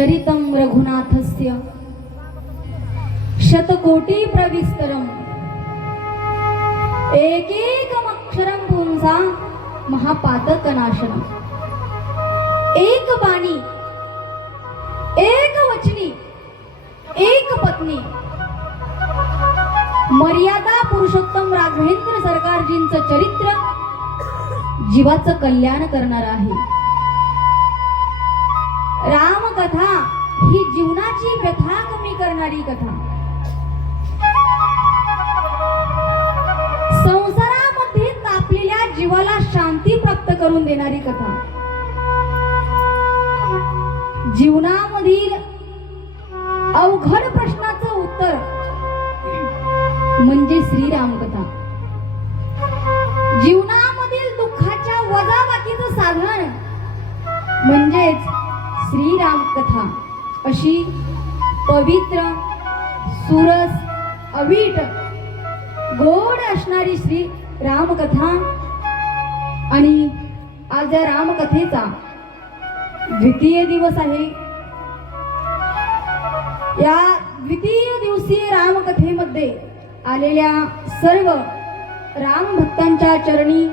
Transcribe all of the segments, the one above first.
चरितं रघुनाथस्य शतकोटी प्रविस्तरम एकैकमक्षरं पुंसा महापातकनाशनम। एक बाणी, एक वचनी, एक पत्नी, मर्यादा पुरुषोत्तम राघवेंद्र सरकारजींचं चरित्र जीवाचं कल्याण करणार आहे। रामकथा ही जीवनाची व्यथा कमी करणारी कथा, संसारामध्ये तापलेल्या जीवाला शांती प्राप्त करून देणारी कथा, जीवनामधील अवघड प्रश्नाचं उत्तर म्हणजे श्रीराम कथा, जीवनामधील दुःखाच्या वजाबाकीचं साधन म्हणजेच श्रीराम कथा। अशी पवित्र, सुरस, अवीट, गोड असणारी श्री रामकथा। आणि आज या रामकथेचा द्वितीय दिवस आहे। या द्वितीय दिवसीय रामकथेमध्ये आलेल्या सर्व राम भक्तांच्या चरणी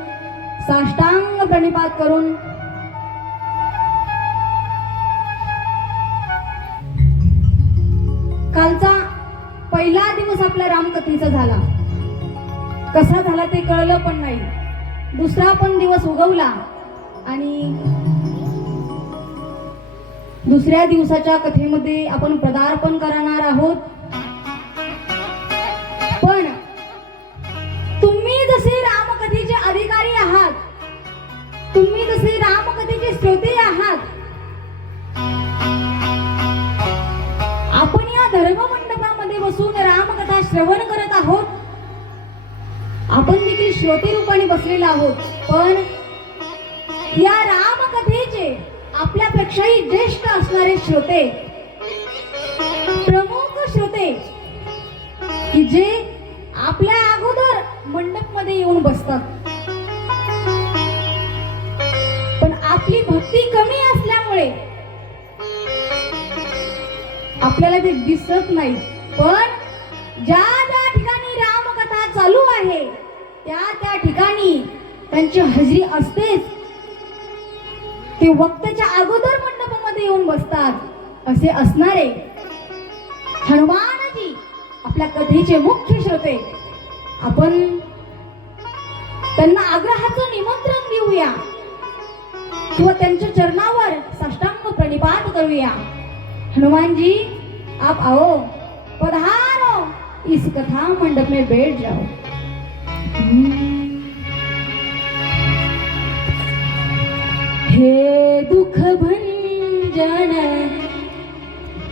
साष्टांग प्रणिपात करून कालचा पहिला दिवस आपल्या रामकथेचा झाला, कसा झाला ते कळलं पण नाही। दुसरा पण दिवस उगवला आणि दुसऱ्या दिवसाच्या कथेमध्ये आपण पदार्पण करणार आहोत। पण तुम्ही जसे रामकथेचे अधिकारी आहात, तुम्ही जसे रामकथेचे श्रोते आहात, आपण या धर्म मंडपामध्ये बसून रामकथा श्रवण करत आहोत। आपण देखील श्रोते रूपाने बसलेलो आहोत। पण या रामकथेचे आपल्यापेक्षाही ज्येष्ठ असणारे श्रोते, प्रमुख श्रोते की जे आपल्या अगोदर मंडपमध्ये येऊन बसतात, पण आपली भक्ती कमी असल्यामुळे आपल्याला ते दिसत नाही। पण ज्या ज्या ठिकाणी रामकथा चालू आहे त्या ठिकाणी त्यांची हजेरी असतेच। ते वक्त्याच्या अगोदर मंडपामध्ये येऊन बसतात। असे असणारे हनुमानजी आपल्या कथेचे मुख्य श्रोते, आपण त्यांना आग्रहाचं निमंत्रण देऊया किंवा त्यांच्या चरणावर साष्टांग प्रणिपात करूया। हनुमान जी, आप आओ, पधारो, इस कथा मंडप में बैठ जाओ। हे दुख भंजन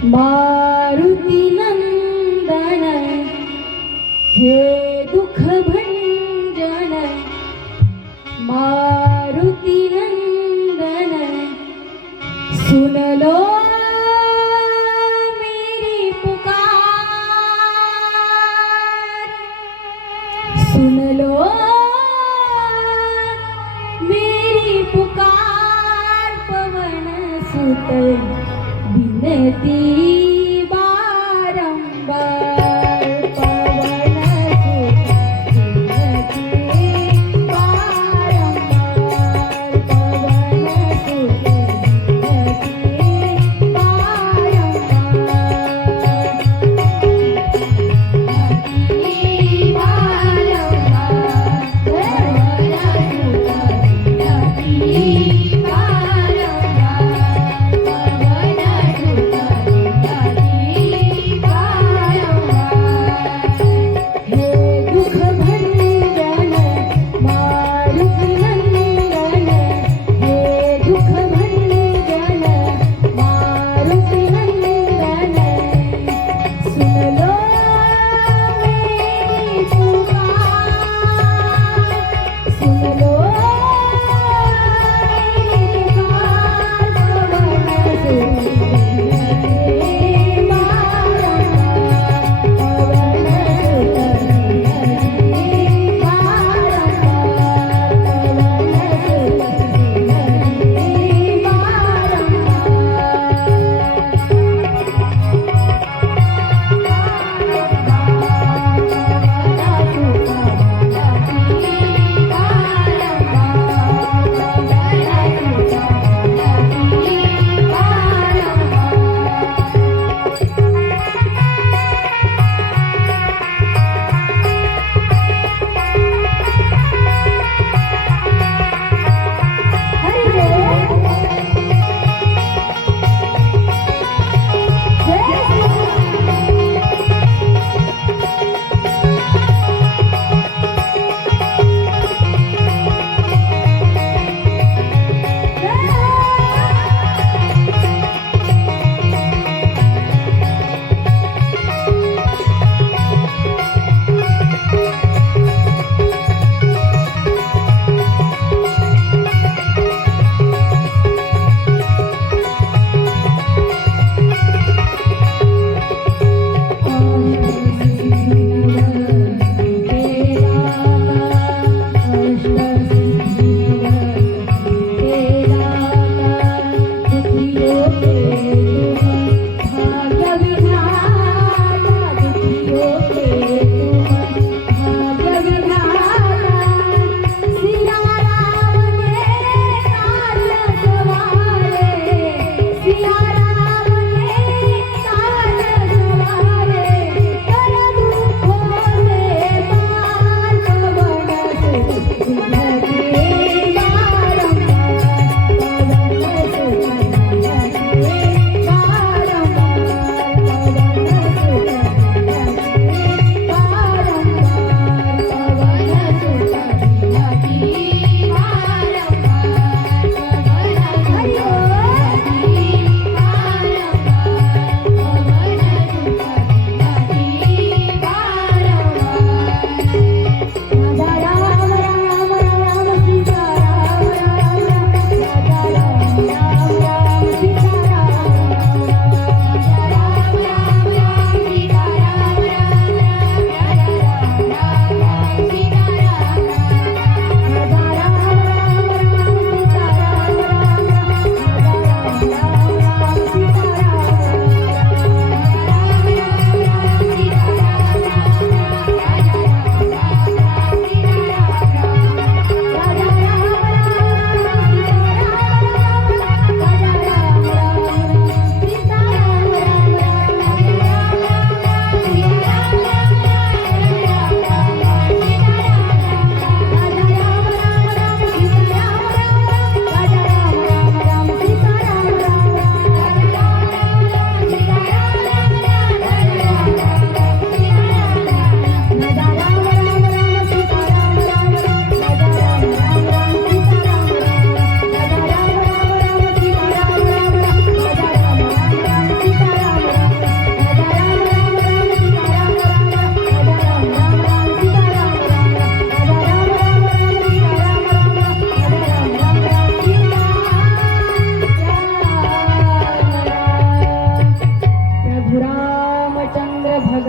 मारुति नंदन, हे दुख भंजन मारुति नंदन, सुन लो मेरी पुकार, सुन लो मेरी पुकार, पवन सुत बिनती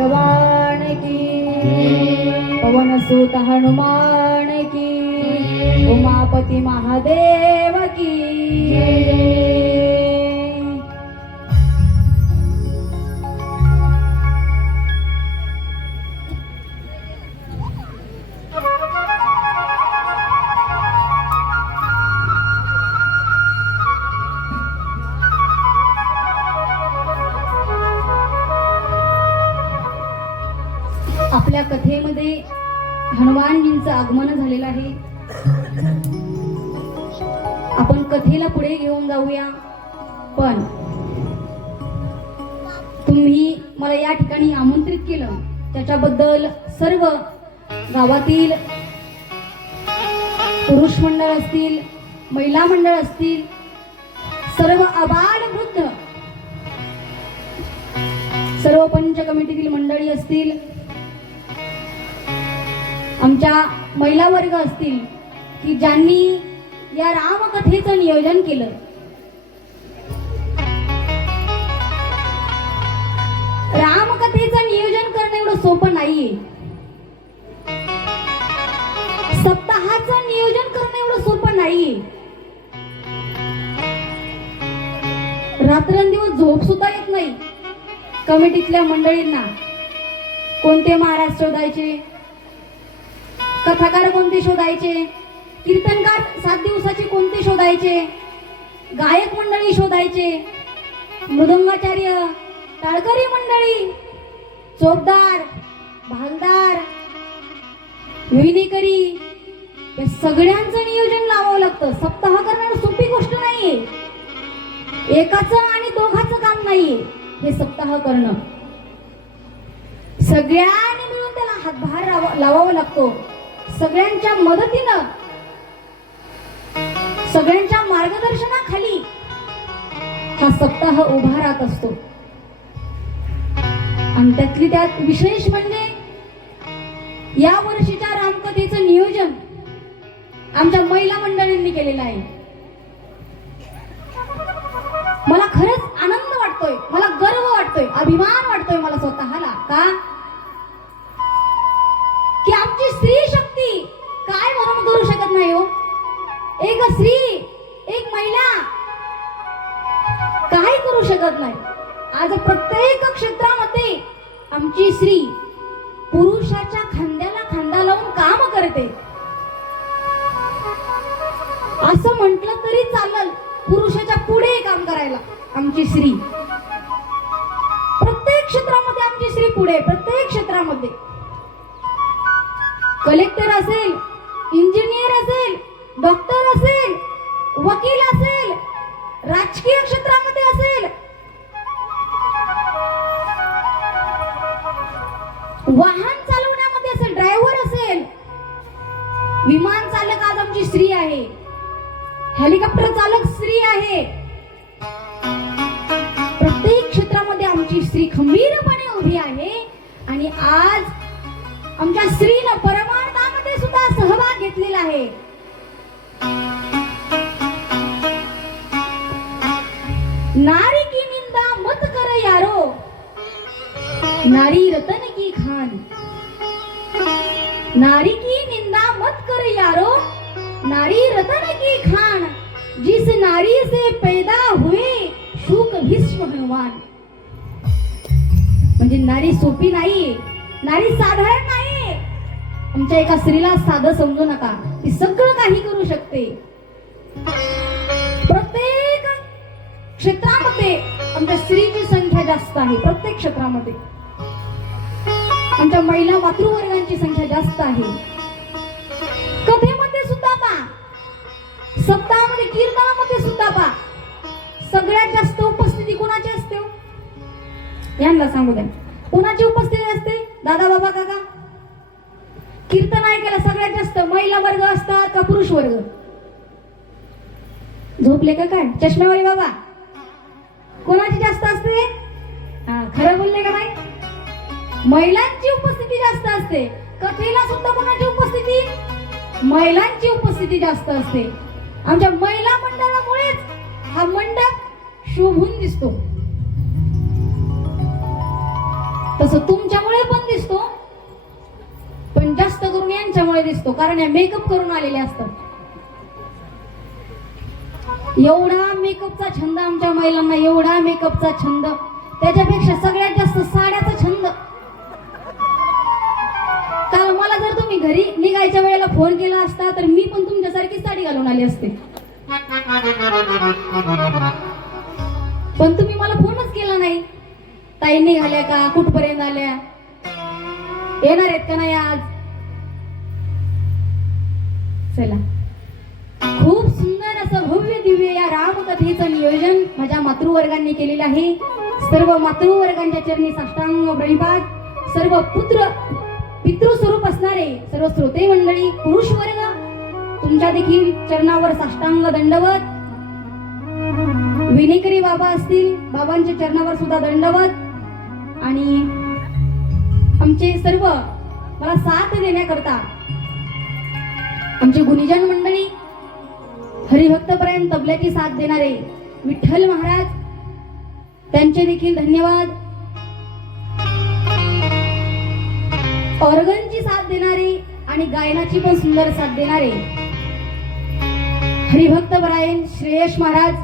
भगवान की, पवन सुत हनुमान की, उमापती महादेव की। आपल्या कथेमध्ये हनुमानजींचं आगमन झालेलं आहे. आपण कथेला पुढे घेऊन जाऊया. पण तुम्ही मला या ठिकाणी आमंत्रित केलं त्याच्याबद्दल सर्व गावातील पुरुष मंडळ असतील, महिला मंडळ असतील, सर्व आबाल वृद्ध, सर्व पंच कमिटीतील मंडळी असतील, आमच्या महिला वर्ग असतील की ज्यांनी या रामकथेचं नियोजन केलं. रामकथेचं नियोजन करणं एवढं सोपं नाहीये. सप्ताहाचं नियोजन करणं एवढं सोपं नाहीये. रात्रंदिवस झोप सुद्धा येत नाही कमिटीतल्या मंडळींना. कोणते महाराज शोधायचे, कथाकार कोणते शोधायचे, कीर्तनकार 7 दिवसाचे कोणते शोधायचे, गायक मंडळी शोधायचे, मृदंगाचार्य, टाळकरी मंडळी, चोपदार, भालदार, विणेकरी, या सगळ्यांचं नियोजन लावावं लागतं. सप्ताह करणं सोपी गोष्ट नाहीये. एकाचं आणि दोघाचं काम नाहीये हे सप्ताह करणं. सगळ्यांनी मिळून त्याला हातभार लावावा लागतो. सगळ्यांच्या मदतीनं, सगळ्यांच्या मार्गदर्शनाखाली हा सप्ताह उभा राहत असतो. आणि त्यातली त्यात विशेष म्हणजे या वर्षीच्या रामकथेचं नियोजन आमच्या महिला मंडळींनी केलेलं आहे. मला खरंच आनंद वाटतोय, मला गर्व वाटतोय, अभिमान वाटतोय मला स्वतःला. का की आमची स्त्री शक्ती काय म्हणून करू शकत नाही हो. एक स्त्री, एक महिला काय करू शकत नाही. आज प्रत्येक क्षेत्रामध्ये आमची स्त्री पुरुषाच्या खांद्याला खांदा लावून काम करते. असं म्हटलं तरी चालेल, पुरुषाच्या पुढे काम करायला आमची स्त्री. प्रत्येक क्षेत्रामध्ये आमची स्त्री पुढे. प्रत्येक क्षेत्रामध्ये कलेक्टर असेल, इंजिनियर असेल, डॉक्टर असेल, वकील असेल, राजकीय क्षेत्रामध्ये असेल, वाहन चालवण्यामध्ये असेल, ड्रायव्हर असेल, विमान चालक आज आमची स्त्री आहे, हेलिकॉप्टर चालक स्त्री आहे. प्रत्येक क्षेत्रामध्ये आमची स्त्री खंबीरपणे उभी आहे. आणि आज आमच्या स्त्रीनं परमार्थामध्ये सुद्धा सहभाग घेतलेला आहे. नारी की निंदा मत कर यारो, नारी रतन की खान. नारी की निंदा मत कर यारो, नारी रतन की खान. जिस नारी से पैदा हुए शुक भीष्म हनुमान. म्हणजे नारी सोपी नाही, नारी साधारण नाही. आमच्या एका स्त्रीला साधं समजू नका, ती सगळं काही करू शकते. प्रत्येक क्षेत्रामध्ये आमच्या स्त्रीची संख्या जास्त आहे. प्रत्येक क्षेत्रामध्ये आमच्या महिला मातृवर्गांची संख्या जास्त आहे. कथेमध्ये सुद्धा पहा, सप्ताहामध्ये, कीर्तनामध्ये सुद्धा पहा, सगळ्यात जास्त उपस्थिती कोणाची असते? यांना सांगू द्या, कोणाची उपस्थिती असते? दादा, बाबा, काका. कीर्तन ऐकायला सगळ्यात जास्त महिला वर्ग असतात का पुरुष वर्ग? झोपले का काय? चष्मेवाले बाबा, कोणाची जास्त असते? खरं बोलले का नाही? महिलांची उपस्थिती जास्त असते. कथेला सुद्धा कोणाची उपस्थिती? महिलांची उपस्थिती जास्त असते. आमच्या महिला मंडळामुळेच हा मंडप शोभून दिसतो. तसं तुमच्यामुळे पण दिसतो, पण जास्त करून यांच्यामुळे दिसतो, कारण या मेकअप करून आलेले असतात. एवढा मेकअपचा छंद आमच्या महिलांना, एवढा मेकअपचा छंद, त्याच्यापेक्षा सगळ्यात जास्त साड्याचा छंद. काल मला जर तुम्ही घरी निघायच्या वेळेला फोन केला असता तर मी पण तुमच्यासारखी साडी घालून आली असते, पण तुम्ही मला फोनच केला नाही. ताई निघाल्या का, कुठपर्यंत आल्या, येणार आहेत का नाही आज. चला, खूप सुंदर असं भव्य दिव्य या रामकथेचं नियोजन माझ्या मातृवर्गांनी केलेलं आहे. सर्व मातृवर्गांच्या चरणी साष्टांग प्रणिपात. सर्व पितृस्वरूप असणारे सर्व श्रोते मंडळी, पुरुष वर्ग, तुमच्या देखील चरणावर साष्टांग दंडवत. विनेकरी बाबा असतील, बाबांच्या चरणावर सुद्धा दंडवत. आणि आमचे सर्व मला साथ देण्याकरता आमचे गुणीजन मंडळी, हरिभक्तपर्यंत तबल्याची साथ देणारे विठ्ठल महाराज, त्यांचे देखील धन्यवाद. ऑर्गनची साथ देणारे आणि गायनाची पण सुंदर साथ देणारे हरिभक्तपरायण श्रेयश महाराज,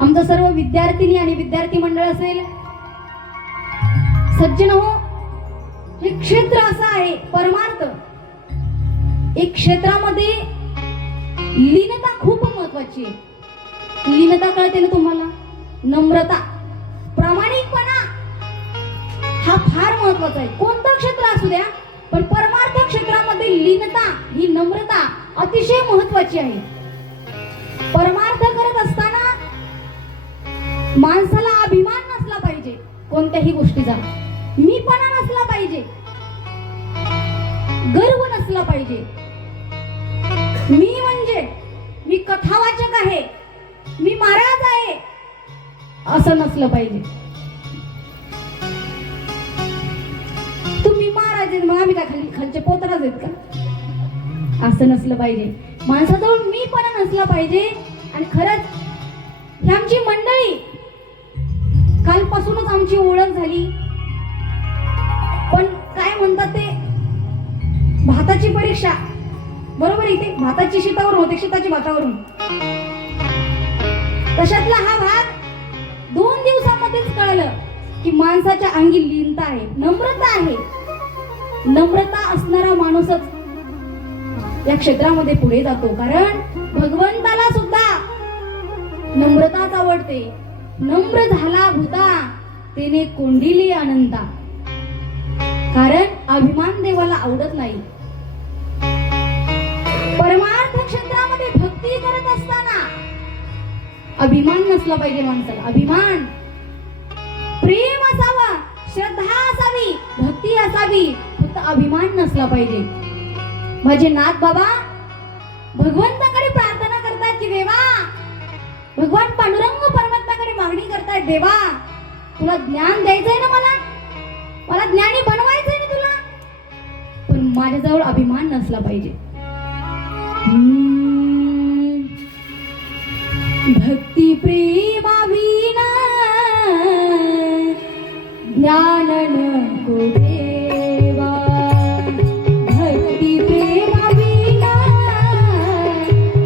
आमचं सर्व विद्यार्थिनी आणि विद्यार्थी मंडळ असेल. सज्जन हो, हे क्षेत्र असं आहे परमार्थ. एक क्षेत्रामध्ये लीनता खूप महत्वाची आहे. लीनता कळते ना तुम्हाला, नम्रता, प्रामाणिकपणा हा फार महत्वाचा आहे. कोणतं क्षेत्र असू द्या, पण परमार्थ क्षेत्रामध्ये लीनता, ही नम्रता अतिशय महत्वाची आहे. परमार्थ करत असताना माणसाला अभिमान नसला पाहिजे, कोणत्याही गोष्टीचा मीपणा नसला पाहिजे, गर्व नसला पाहिजे. मी म्हणजे मी कथावाचक आहे, मी महाराज आहे, असं नसलं पाहिजे. तुम्ही महाराज आहेत मग आम्ही काय खालचे पोतराज आहेत का, असं नसलं पाहिजे. माणसाजवळ मीपणा नसला पाहिजे. आणि खरंच ही आमची मंडळी, कालपासूनच आमची ओळख झाली, पण काय म्हणतात ते, भाताची परीक्षा, बरोबर, इथे भाताची शीतावरून होते, शीताची भातावरून, तशातला हा भाग 2 दिवसामध्येच कळलं की माणसाच्या अंगी लीनता आहे, नम्रता आहे. नम्रता असणारा माणूसच या क्षेत्रामध्ये पुढे जातो, कारण भगवंताला सुद्धा नम्रताच आवडते. नम्र झाला भूता तेने कोंडिली अनंता, कारण अभिमान देवाला आवडत नाही. परमार्थ क्षेत्रामध्ये भक्ती करत असताना अभिमान नसला पाहिजे माणसाला. अभिमान, प्रेम असावा, श्रद्धा असावी, भक्ती असावी, फक्त अभिमान नसला पाहिजे. माझे नाथ बाबा भगवंताकडे प्रार्थना करतात की देवा, भगवान पांडुरंग परमात्म्याकडे मागणी करतायत, देवा तुला ज्ञान द्यायचंय ना, मला ज्ञानी बनवायचंय ना तुला, पण माझ्याजवळ अभिमान नसला पाहिजे. भक्ती प्रेमाविना ज्ञान नको देवा, भक्ती प्रेमाविना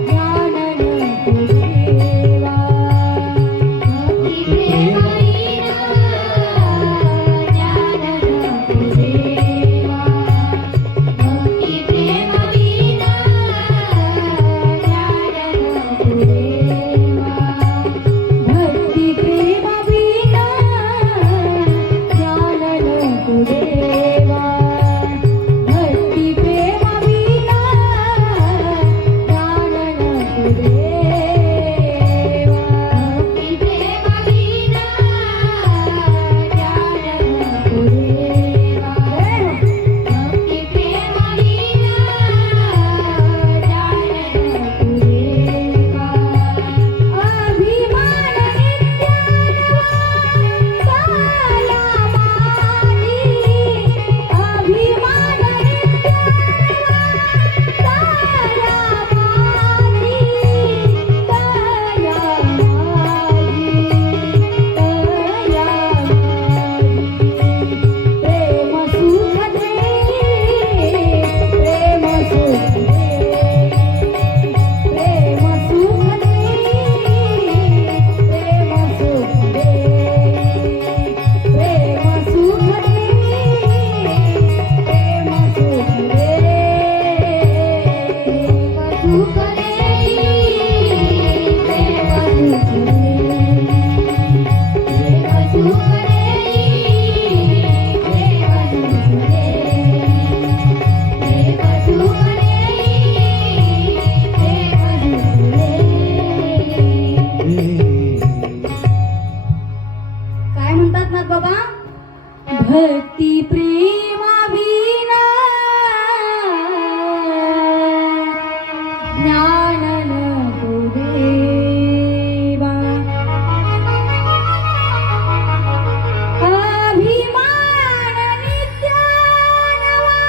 ज्ञान नको देवा, भक्ती प्रेमाविना ज्ञान नको देवा, भक्ती प्रेमाविना ज्ञान नको देवा. प्रेमा विना ज्ञान नको देवा. अभिमान नित्य नवा,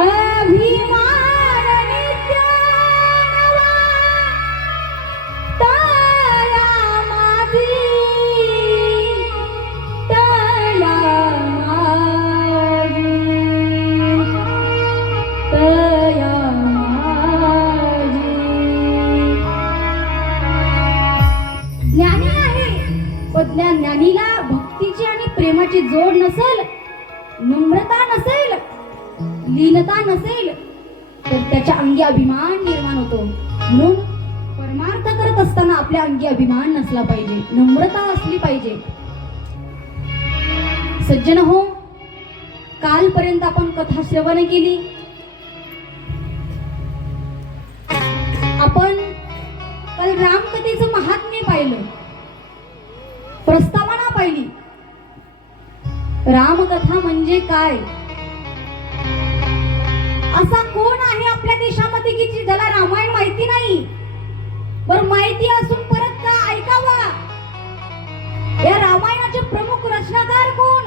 अभिमान नित्य नवा, तया माझी, तया माझी, तया माझी. ज्ञानी आहे, पण त्या ज्ञानीला भक्तीची आणि प्रेमाची जोड नसेल, नम्रता नसेल, लीनता नसेल, तर त्याच्या अंगी अभिमान निर्माण होतो. म्हणून परमार्थ करत असताना आपल्या अंगी अभिमान नसला पाहिजे, नम्रता असली पाहिजे. सज्जन हो, कालपर्यंत आपण कथा श्रवण केली. आपण काल रामकथेचं महात्म्य पाहिलं, प्रस्तावना पाहिली. रामकथा म्हणजे काय? असा कोण आहे आपल्या देशामध्ये की ज्याला रामायण माहिती नाही? बरं, माहिती असून परत का ऐकावा? या रामायणाचे प्रमुख रचनाकार कोण?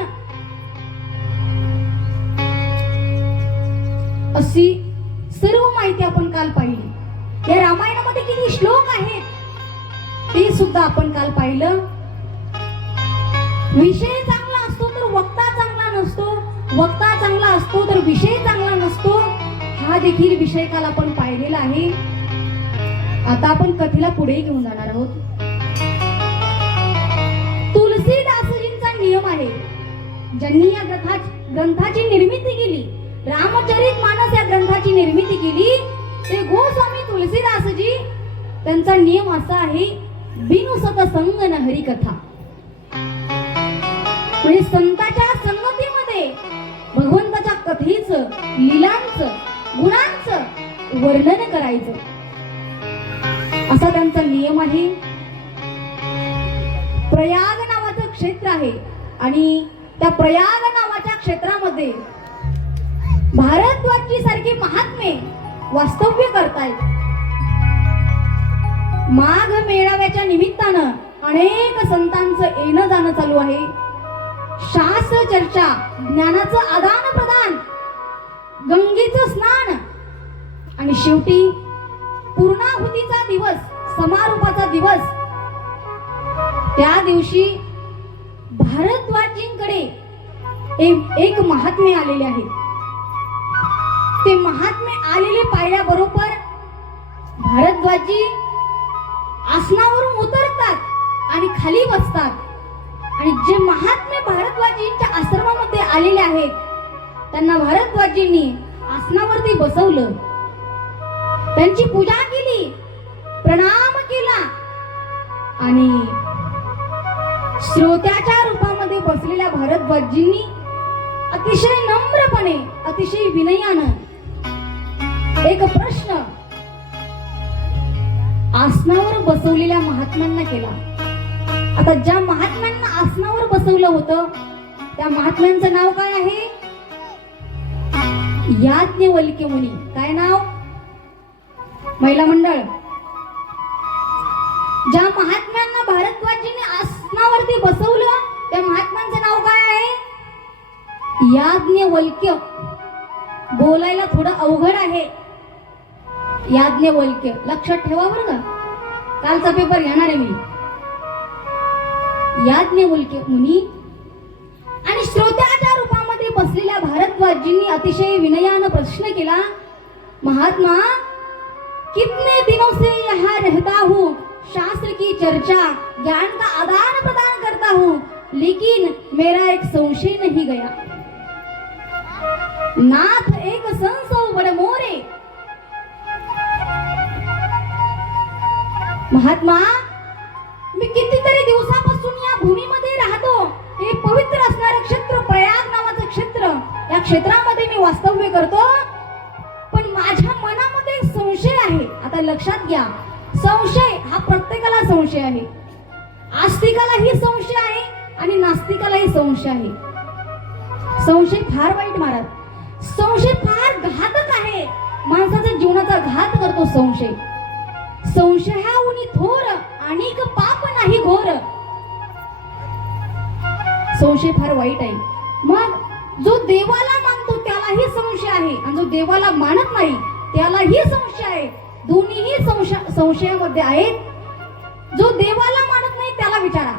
अशी सर्व माहिती आपण काल पाहिली. या रामायणामध्ये किती श्लोक आहेत ते सुद्धा आपण काल पाहिलं. विषय चांगला असतो तर वक्ता चांगला नसतो, वक्ता चांगला असतो तर विषय चांगला नसतो. हा देखील विषय काल आपण पाहिलेला आहे. आता आपण कथेला पुढे घेऊन जाणार आहोत. तुलसीदासजींचा नियम आहे, ज्यांनी या ग्रंथाची निर्मिती केली, रामचरितमानस या ग्रंथाची निर्मिती केली, ते गोस्वामी तुलसीदासजी. त्यांचा नियम असा आहे, बिनु सतसंग न हरी कथा. म्हणजे संतांच्या संगतीमध्ये भगवंताच्या कथेचं, लीलांचं, गुणांचं वर्णन करायचं, असा त्यांचा नियम आहे. प्रयाग नावाचं क्षेत्र आहे आणि त्या प्रयाग नावाच्या क्षेत्रामध्ये भारद्वाजी सारखे महात्मे वास्तव्य करतायत. माघ मेळाव्याच्या निमित्तानं अनेक संतांचं येणं जाणं चालू आहे. शास्त्र चर्चा, ज्ञानाचं आदान प्रदान, गंगेचं स्नान आणि शेवटी पूर्णाहुतीचा दिवस, समारोपाचा दिवस. त्या दिवशी भारद्वाजींकडे एक महात्मे आलेले आहेत. ते महात्मे आलेले पाहिल्याबरोबर भारद्वाजी आसनावरून उतरतात आणि खाली बसतात. आणि जे महात्मे भारद्वाजींच्या आश्रमामध्ये आलेले आहेत त्यांना भारद्वाजींनी आसनावरती बसवलं, त्यांची पूजा केली, प्रणाम केला आणि श्रोत्याच्या रूपामध्ये बसलेल्या भारद्वाजींनी अतिशय नम्रपणे, अतिशय विनयानं एक प्रश्न आसनावर बसवलेल्या महात्म्यांना केला. आता ज्या महात्म्यांना आसनावर बसवलं होतं त्या महात्म्यांचं नाव काय आहे? याज्ञवल्क्य मुनी. काय नाव? महिला मंडळ. ज्या महात्म्यांना भारद्वाजींनी आसनावरती बसवलं त्या महात्म्यांचं नाव काय आहे? याज्ञवल्क्य. बोलायला थोडं अवघड आहे. याज्ञवल्क्य लक्षात ठेवा बरं का, कालचा पेपर घेणार आहे मी. याज्ञवल्क्य मुनी. आणि श्रोत्याच्या रूपामध्ये बसलेल्या भारद्वाजींनी अतिशय विनयानं प्रश्न केला, महात्मा, कितने दिनों से यहाँ रहता हूँ, शास्त्र की चर्चा, ज्ञान का आदान प्रदान करता हूँ, लेकिन मेरा एक संशय नहीं गया. नाथ एक संशय बड़े मोरे. महात्मा, मी कितीतरी दिवसापासून या भूमीमध्ये राहतो. हे पवित्र असणारे क्षेत्र, प्रयाग नावाचं क्षेत्र, या क्षेत्रामध्ये मी वास्तव्य करतो. पण माझ्या मनामध्ये संशय आहे. आता लक्षात घ्या, संशय हा प्रत्येकाला संशय आहे. आस्तिकालाही संशय आहे आणि नास्तिकालाही संशय आहे. संशय फार वाईट महाराज. संशय फार घातक आहे. माणसाच्या जीवनाचा घात करतो संशय. संशयाहुनी थोर अनेक पाप नाही घोर. संशय फार वाईट आहे. मग जो देवाला मानतो त्यालाही संशय आहे आणि जो देवाला मानत नाही त्यालाही संशय आहे. दोन्हीही संशयामध्ये आहेत. जो देवाला मानत नाही त्याला विचारा.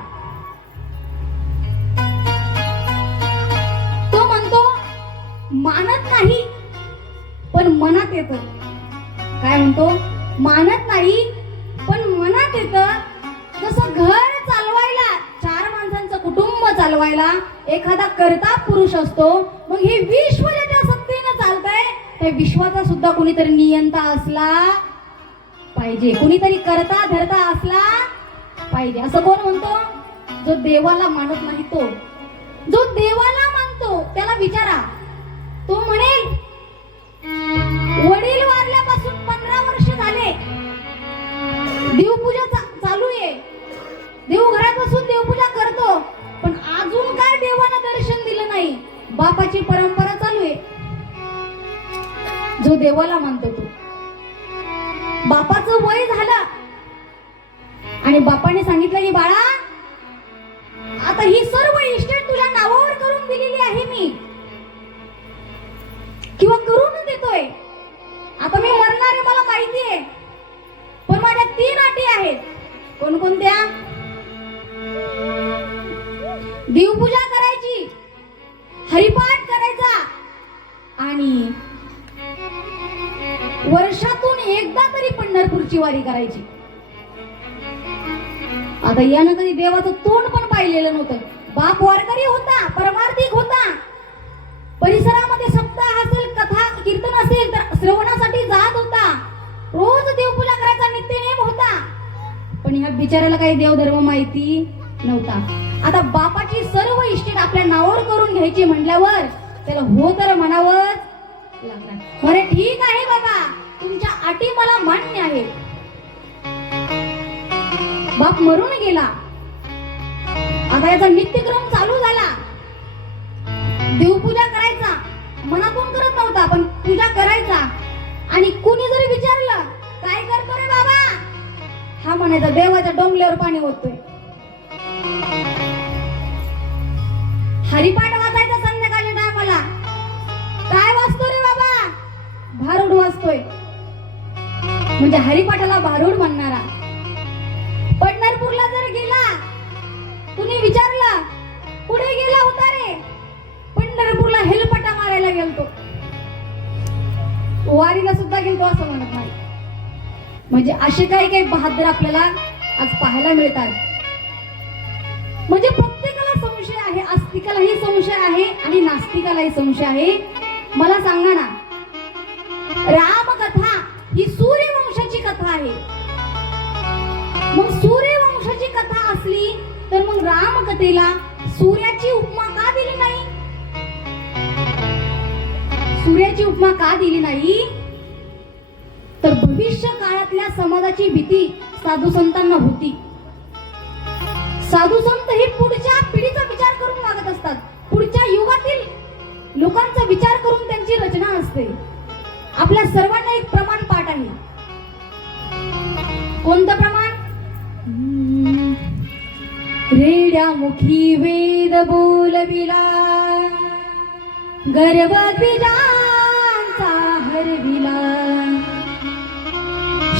तो म्हणतो मानत नाही पण मनात येत. काय म्हणतो? मानत नाही पण मनात येत. जसं घर चालवायला, 4 माणसांचं कुटुंब चालवायला एखादा कर्ता पुरुष असतो. मग हे विश्व ज्या सत्तेनं चालतंय त्या विश्वाचा सुद्धा कोणीतरी नियंता असला पाहिजे. कोणीतरी करता धरता असला पाहिजे. असं कोण म्हणतो? जो देवाला मानत नाही तो. जो देवाला मानतो त्याला विचारा. तो म्हणेल वडील वारल्यापासून 15 वर्ष झाले देवपूजा चालू आहे. देवघरात बसून देवपूजा करतो पण अजून काय देवानं दर्शन दिलं नाही. बापाची परंपरा चालू आहे. जो देवाला मानतो तो. बापाचं वय झालं आणि बापाने सांगितलं की बाळा आता ही सर्व इस्टेट तुझ्या नावावर करून दिलेली आहे मी किंवा करून देतोय. आता मी मरणार आहे मला माहिती आहे पण माझ्या 3 अटी आहेत. कोणकोणत्या? देवपूजा करायची, हरिपाठ करायचा आणि वर्षातून एकदा तरी पंढरपूरची वारी करायची. आता यानं कधी देवाचं तोंड पण पाहिलेलं नव्हतं. बाप वारकरी होता, परमार्थिक होता. परिसरामध्ये सप्ताह असेल, कथा कीर्तन असेल तर श्रवणासाठी जात होता. रोज देवपूजा करायचा नित्यनेम होता. पण ह्या बिचाराला काही देवधर्म माहिती नव्हता. आता बापाची सर्व इष्टेट आपल्या नावावर करून घ्यायची म्हटल्यावर त्याला हो तर म्हणावंच लागणार. बरे ठीक आहे बाबा, तुमच्या अटी मला मान्य आहेत. बाप मरून गेला. आता याचा नित्यक्रम चालू झाला. देवपूजा करायचा, मनातून करत नव्हता पण पूजा करायचा. आणि कुणी जरी विचारलं काय करतो रे बाबा, हा म्हणायचा देवाच्या डोंगल्यावर पाणी ओततोय. हरिपाठ वाचायचा संध्याकाळच्या टायमाला. काय वाचतो रे बाबा? भारुड वाचतोय. म्हणजे हरिपाठाला भारुड म्हणणारा. पंढरपूरला जर गेला, कुणी विचारलं कुठे गेला होता रे? पंढरपूरला हेलपटा मारायला गेलतो. वारीला सुद्धा गेलतो असं म्हणत नाही. म्हणजे असे काही बहादर आपल्याला आज पाहायला मिळतात. म्हणजे प्रत्येकाला संशय आहे. आस्तिकालाही संशय आहे आणि नास्तिकालाही संशय आहे. मला सांगा ना, रामकथा ही सूर्यवंशाची कथा आहे. मग सूर्यवंशाची कथा असली तर मग रामकथेला सूर्याची उपमा का दिली नाही? सूर्याची उपमा का दिली नाही? तर भविष्य काळातल्या समाजाची भीती साधू संतांना होती. साधू संत हे पुढच्या पिढीचा विचार करून वागत असतात. पुढच्या युगातील लोकांचा विचार करून त्यांची रचना असते. आपल्या सर्वांना एक प्रमाण पाठ आहे. कोणतं प्रमाण? रेड्यामुखी वेद बोलविला, गर्व द्विजांचा हरविला,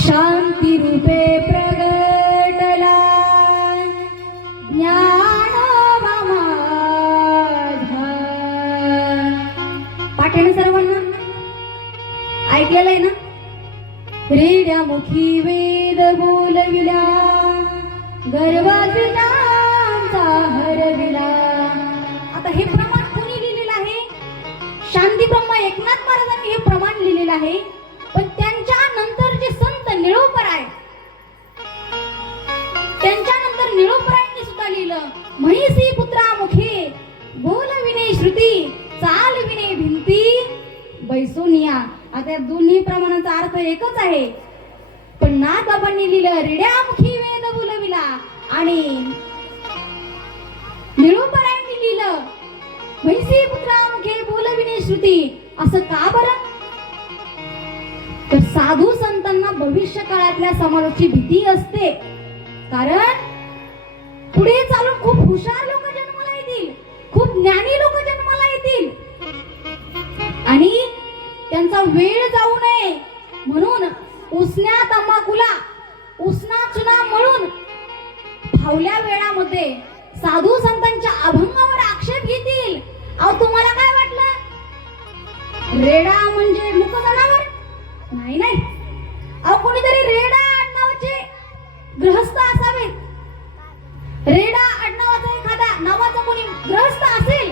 शांती रूपे प्रगटला, ज्ञानोबा माझा. पाठ आहे ना सर्वांना? ऐकलेलं आहे ना? रेड्यामुखी वेद बोलविला, गर्व द्विजांचा हरविला. आता हे प्रमाण कोणी लिहिलेलं आहे? शांती ब्रह्म एकनाथ महाराजांनी हे प्रमाण लिहिलेलं आहे. पण त्यांच्या नंतर जे संत निळोपराय, त्यांच्यानंतर निळोपरायांनी सुद्धा लिहिलं, महिसी पुत्रा मुखे बोलविणे श्रुती, चालविणे भिंती बैसोनिया. आता या दोन्ही प्रमाणाचा अर्थ एकच आहे. पण नाथबाबांनी लिहिलं रेड्यामुखी वेद बोलविला आणि निळूपरायांनी लिहिलं, म्हैसी पुत्रामुखे बोलविणे श्रुती, असं का बरं? तर साधू संतांना भविष्य काळातल्या समाजाची भीती असते, कारण पुढे चालून खूप हुशार लोक जन्माला येतील, खूप ज्ञानी लोक जन्माला येतील आणि त्यांचा वेळ जाऊ नये म्हणून उसन्या तंबाखूला उसना चुना म्हणून फावल्या वेळामध्ये साधू संतांच्या अभंगावर आक्षेप घेतील. अहो तुम्हाला काय वाटलं, रेडा म्हणजे मुक जनावर? नाही नाही, अहो कोणीतरी रेडा आडनावाचे गृहस्थ असावेत. रेडा आडनावाचा एखादा नावाचा कोणी गृहस्थ असेल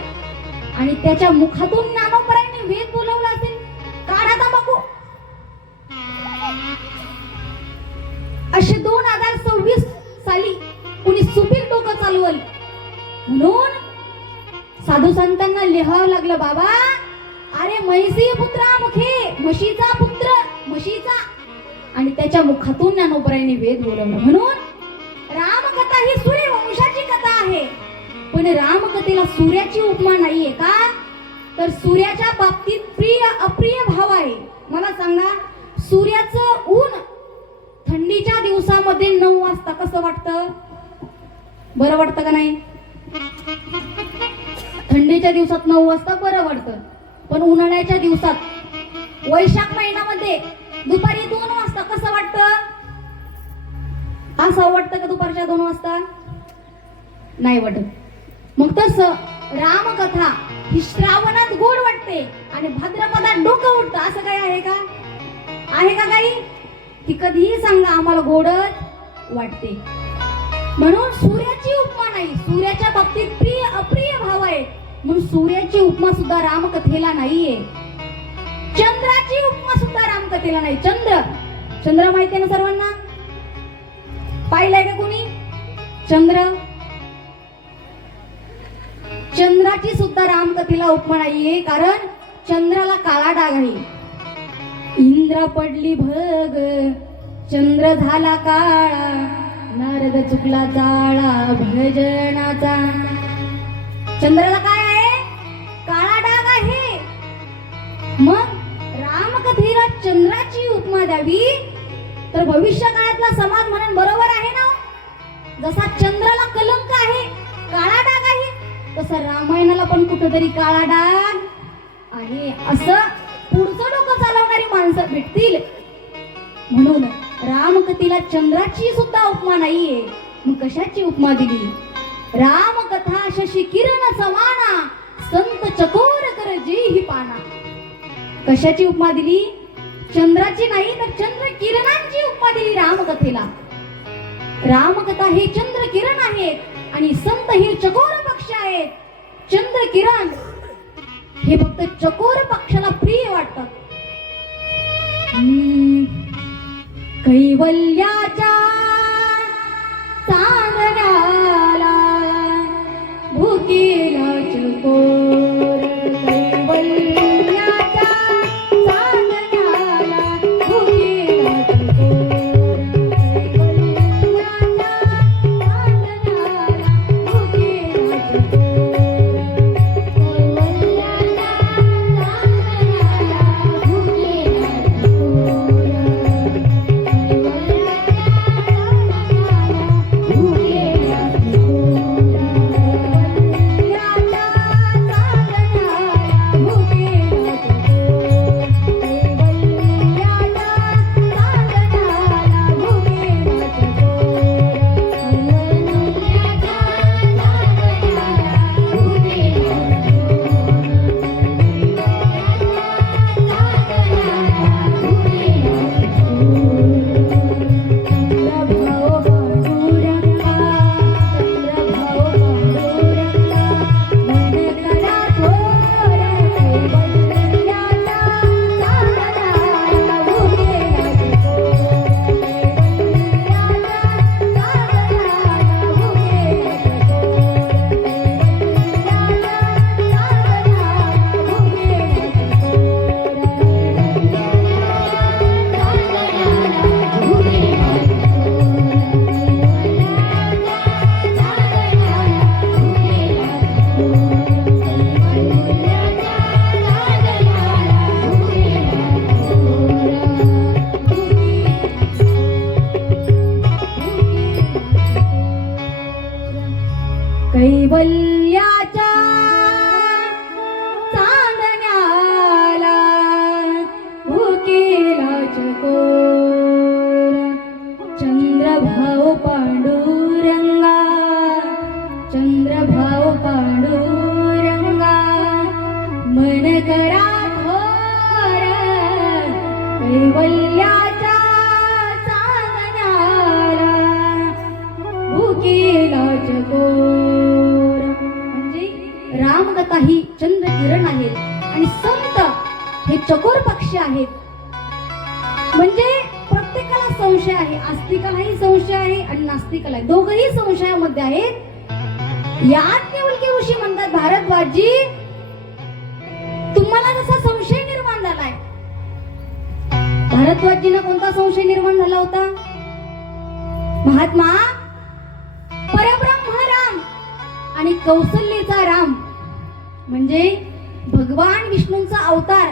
आणि त्याच्या मुखातून ज्ञानोबरायांनी वेद बोलवला असेल, काढा तंबाखू. असे 2026 साली कुणी सुपीक डोकं चालवल म्हणून साधू संतांना लिहावं लागलं, बाबा अरे म्हैसी पुत्रा मुखे, म्हशीचा पुत्र म्हशीचा, आणि त्याच्या मुखातून ज्ञानोबरायांनी वेद बोलवलं. म्हणून रामकथा ही सूर्यवंशाची कथा आहे, पण रामकथेला सूर्याची उपमा नाहीये का? तर सूर्याच्या बाबतीत प्रिय अप्रिय भाव आहे. मला सांगा, सूर्याचं ऊन थंडीच्या दिवसामध्ये 9 वाजता कसं वाटतं? बरं वाटतं का नाही? थंडीच्या दिवसात 9 वाजता बरं वाटतं, पण उन्हाळ्याच्या दिवसात वैशाख महिन्यामध्ये दुपारी 2 वाजता कसं वाटतं? असं वाटतं का दुपारच्या 2 वाजता? नाही वाटत. मग तसं रामकथा ही श्रावणात गोड वाटते आणि भाद्रपदात डोकं उठतं, असं काय आहे का? आहे का काही? ती कधीही सांगा, आम्हाला गोडच वाटते. म्हणून सूर्याची उपमा नाही, सूर्याच्या बाबतीत प्रिय अप्रिय भाव आहे, म्हणून सूर्याची उपमा सुद्धा रामकथेला नाहीये. चंद्राची उपमा सुद्धा रामकथेला नाही. चंद्र माहिती ना सर्वांना? पाहिलंय का कोणी चंद्र? चंद्राची सुद्धा रामकथेला उपमा नाहीये, कारण चंद्राला काळा डाग आहे. इंद्र पडली भग, चंद्र झाला काळा, नारद चुकला जाळा भजनाचा. चंद्राला काय आहे? काळा डाग आहे. मग रामकथेला चंद्राची उपमा द्यावी तर भविष्य काळातला समाज म्हणून बरोबर आहे ना? जसा चंद्राला कलंक आहे, काळा डाग आहे, तसं रामायणाला पण कुठेतरी काळा डाग आहे, असं पुढचं डोकं चालवणारी माणसं भेटतील. म्हणून रामकथेला चंद्राची सुद्धा उपमा नाहीये. मग कशाची उपमा दिली? रामकथा शशी किरण समाना, संत चकोर कर जेही पाना. कशाची उपमा दिली? चंद्राची नाही, तर चंद्र किरणांची उपमा दिली रामकथेला. रामकथा हे चंद्र किरण आहेत आणि संत हे चकोर पक्ष आहेत. चंद्र किरण हे फक्त चकोर पक्षाला प्रिय वाटतात. कैवल्याच्या चांदण्याला भुकेला चकोर, कैवल्याच्या चांदण्याला भुकेला चकोर, कैवल्याच्या चांदण्याला भुकेला चकोर, कैवल्याच्या चांदण्याला भुकेला चकोर. रामकथा ही चंद्र किरण आहेत आणि संत हे चकोर पक्षी आहेत. म्हणजे प्रत्येकाला संशय आहे, आस्तिकालाही संशय आहे आणि नास्तिकाला, दोघही संशयामध्ये आहेत. याज्ञवल्क्य ऋषी म्हणतात, भारद्वाजजी तुम्हाला जसा संशय निर्माण झालाय. भारद्वाजजींना कोणता संशय निर्माण झाला होता? महात्मा, परब्रह्म राम आणि कौसल्येचा राम म्हणजे भगवान विष्णूंचा अवतार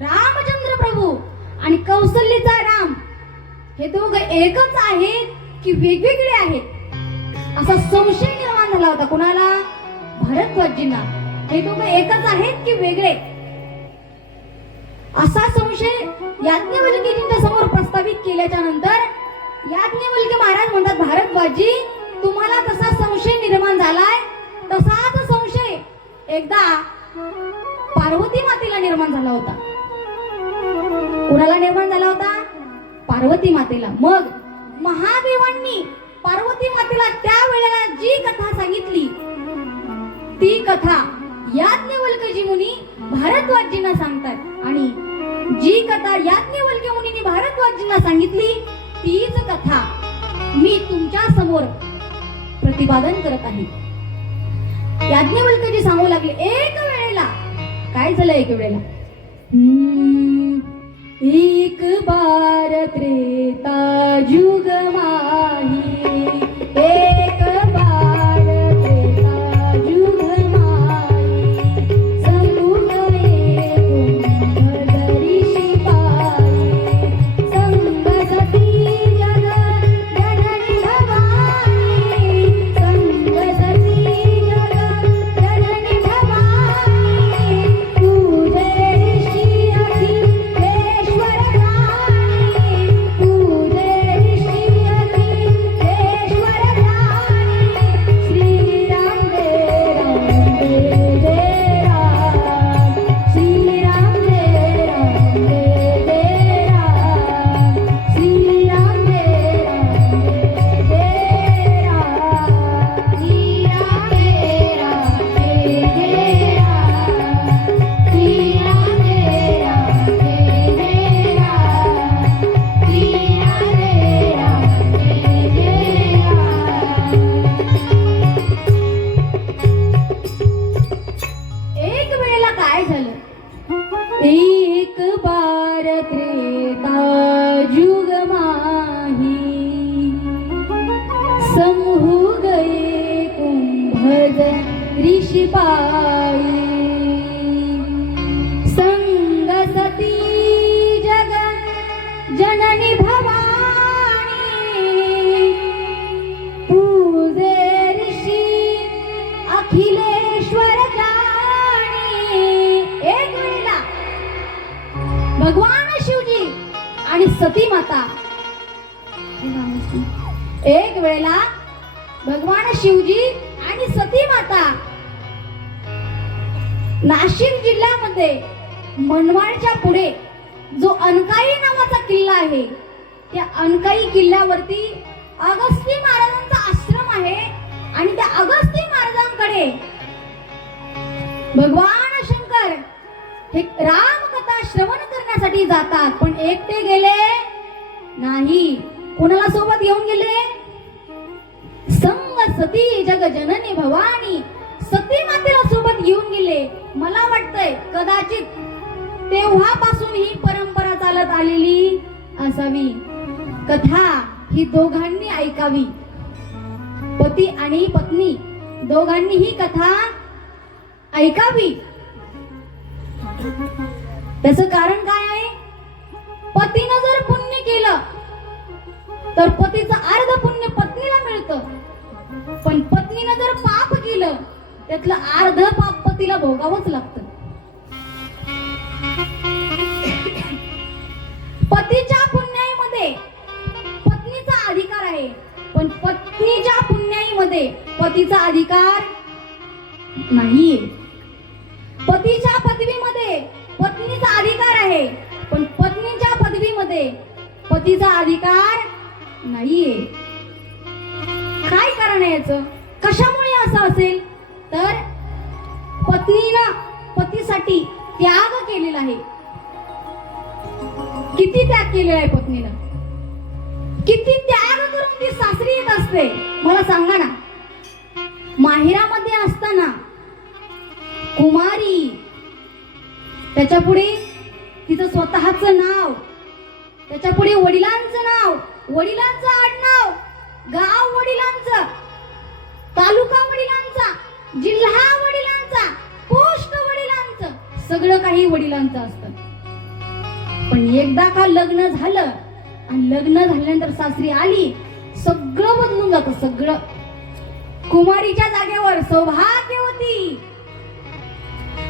रामचंद्र प्रभू आणि कौसल्येचा राम हे दोघे एकच आहेत की वेगवेगळे आहेत, असा संशय निर्माण झाला होता. कोणाला? भारद्वाजजींना. हे दोघे एकच आहेत की वेगळे, असा संशय याज्ञवल्क्यजींच्या समोर प्रस्तावित केल्याच्या नंतर याज्ञवल्क्य महाराज म्हणतात, भारद्वाजजी तुम्हाला तसा संशय निर्माण झालाय, तसाच संशय एकदा पार्वती मातेला निर्माण झाला होता. कुणाला निर्माण झाला होता? पार्वती मातेला. मग महादेवांनी पार्वती मातेला त्यावेळेला जी कथा सांगितली ती कथा याज्ञवल्क्यजी मुनी भारद्वाजजींना सांगतात आणि जी कथा याज्ञवल्क्य मुनींनी भारद्वाजजींना सांगितली तीच कथा मी तुमच्या समोर प्रतिपादन करत आहे. याज्ञवल्क्यजी सांगू लागले, एक वेळेला काय झालं? एक वेळेला एक बार त्रेता जुग माही, एक बार त्रेता जुग माही, संग कुंभ ऋषी पाही, संग सती जग जननी भवानी, संग सती जग जननी भवानी, तुझे ऋषी अखिलेश्वर राणी, तुझे ऋषी अखिलेश्वर राणी, श्रीराम जय राम जय जय राम, श्रीराम जय राम जय जय राम, श्रीराम जय राम जय जय राम, श्रीराम जय राम जय जय राम, श्रीराम जय राम जय जय राम, श्रीराम जय राम जय जय राम. एक वेळेला काय झालं? एक बार त्रेता जुग माही, समूह गए कुंभ ऋषि पाई, संग सती जग जननी भवानी, पूजे ऋषी अखिलेश्वर राणी. एक वेळेला भगवान शिवजी आणि सती माता, एक वेळेला भगवान शिवजी आणि सती माता नाशिक जिल्ह्यामध्ये मनमाडच्या पुढे जो अनकाई नावाचा किल्ला आहे, त्या अनकाई किल्ल्यावरती अगस्ती महाराजांचा आश्रम आहे आणि त्या अगस्ती महाराजांकडे भगवान शंकर हे रामकथा श्रवण करण्यासाठी जातात. पण एकटे गेले नाही. कोणाला सोबत घेऊन गेले? संग सती जग जननी भवानी, सती मातेला सोबत घेऊन गेले. मला वाटतंय कदाचित तेव्हापासून ही परंपरा चालत आलेली असावी. कथा ही दोघांनी ऐकावी, पती आणि पत्नी दोघांनी ही कथा ऐकावी. त्याचं कारण काय आहे? पतीनं जर पुण्य केलं तर पतीचं अर्ध पुण्य पत्नीला मिळतं, पण पत्नीनं जर पाप केलं त्यातलं अर्ध पाप पतीला भोगावंच लागतं. पतीच्या पुण्याईमध्ये पत्नीचा अधिकार आहे, पण पत्नीच्या पुण्याईमध्ये पतीचा अधिकार नाहीये. पतीच्या पदवीमध्ये पत्नीचा अधिकार आहे, पण पत्नीच्या पदवीमध्ये पतीचा अधिकार नाहीये. काय कारण आहे याचं? कशामुळे असं असेल? तर पत्नीनं पतीसाठी त्याग केलेला आहे. किती त्याग केलेला आहे पत्नीनं, किती त्याग करून ती सासरी येत असते. मला सांगा ना, माहेरामध्ये असताना कुमारी, त्याच्या पुढे तिचं स्वतःचं नाव, त्याच्या पुढे वडिलांचं नाव, वडिलांचं आडनाव, गाव वडिलांचं, तालुका वडिलांचा, जिल्हा वडिलांचा, पोस्ट वडिलांचं, सगळं काही वडिलांचं असतं. पण एकदा का लग्न झालं आणि लग्न झाल्यानंतर सासरी आली, सगळं बदलून जातं. सगळं. कुमारीच्या जागेवर सौभाग्यवती,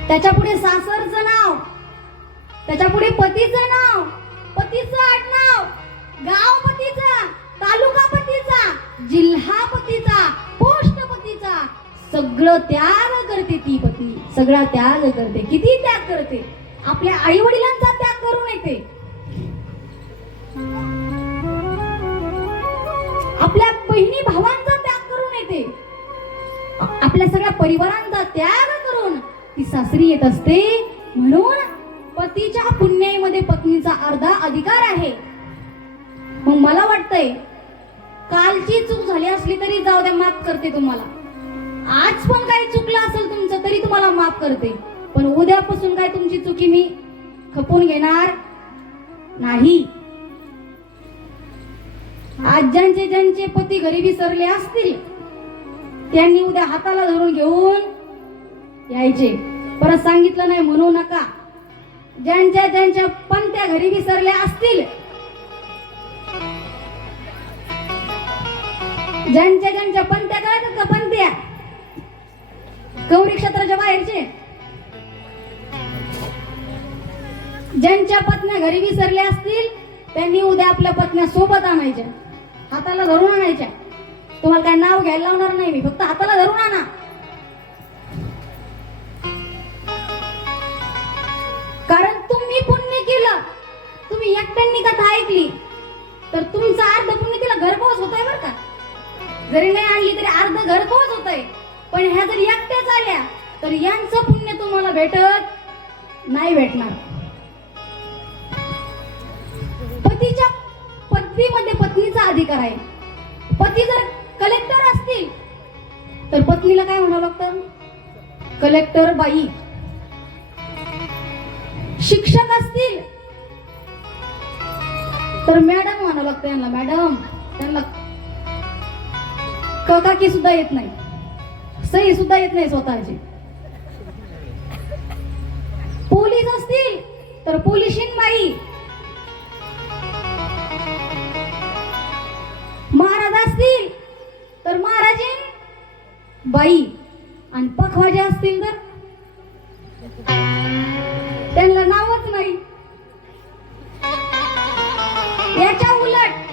त्याच्या पुढे सासरचं नाव, त्याच्या पुढे पतीचं नाव, पतीचं आडनाव, गाव पतीचा, तालुका पतीचा, जिल्हा पतीचा, पोस्ट पतीचा, सगळं त्याग करते ती पत्नी. सगळा त्याग करते. किती त्याग करते. आपल्या आई वडिलांचा त्याग करून येते, आपल्या बहिणी भावांचा त्याग करून येते, आपल्या सगळ्या परिवारांचा त्याग करून ती सासरी येत असते. म्हणून पतीच्या पुण्याईमध्ये पत्नीचा अर्धा अधिकार आहे. मग मला वाटतंय कालची चूक झाली असली तरी जाऊ द्या, माफ करते तुम्हाला. आज पण काही चुकलं असेल तुमचं तरी तुम्हाला माफ करते. पण उद्यापासून काय तुमची चुकी मी खपून घेणार नाही. आज ज्यांचे पती घरी विसरले असतील त्यांनी उद्या हाताला धरून घेऊन यायचे. परत सांगितलं नाही म्हणू नका. ज्यांच्या पणत्या घरी विसरल्या असतील, ज्यांच्या पणत्या कळतात का, पणत्या गौरी क्षेत्राच्या बाहेरचे, ज्यांच्या पत्न्या घरी विसरल्या असतील त्यांनी उद्या आपल्या पत्न्या सोबत आणायच्या, हाताला धरून आणायच्या. तुम्हाला काय नाव घ्यायला लावणार नाही मी, फक्त हाताला धरून आणा. कारण तुम्ही पुण्य केलं, तुम्ही एकट्यांनी कथा ऐकली तर तुमचा अर्ध पुण्य तिला घरपोच होतंय बरं का. जरी नाही आणली तरी अर्ध घरपोच होतंय. पण ह्या जर एकट्याच आल्या तर यांचं पुण्य तुम्हाला भेटत नाही, भेटणार. पतीच्या पदवीमध्ये पत्नीचा अधिकार आहे. पती जर कलेक्टर असतील तर पत्नीला काय म्हणावं लागतं, कलेक्टर बाई. शिक्षक असतील तर मॅडम म्हणावं लागतं यांना, मॅडम. त्यांना काकी सुद्धा येत नाही, सही सुद्धा येत नाही स्वतःची. पोलीस असतील तर पोलिसीन बाई. महाराज असतील तर महाराजीन बाई. आणि पखवाजे असतील तर त्यांना नावच नाही. याच्या उलट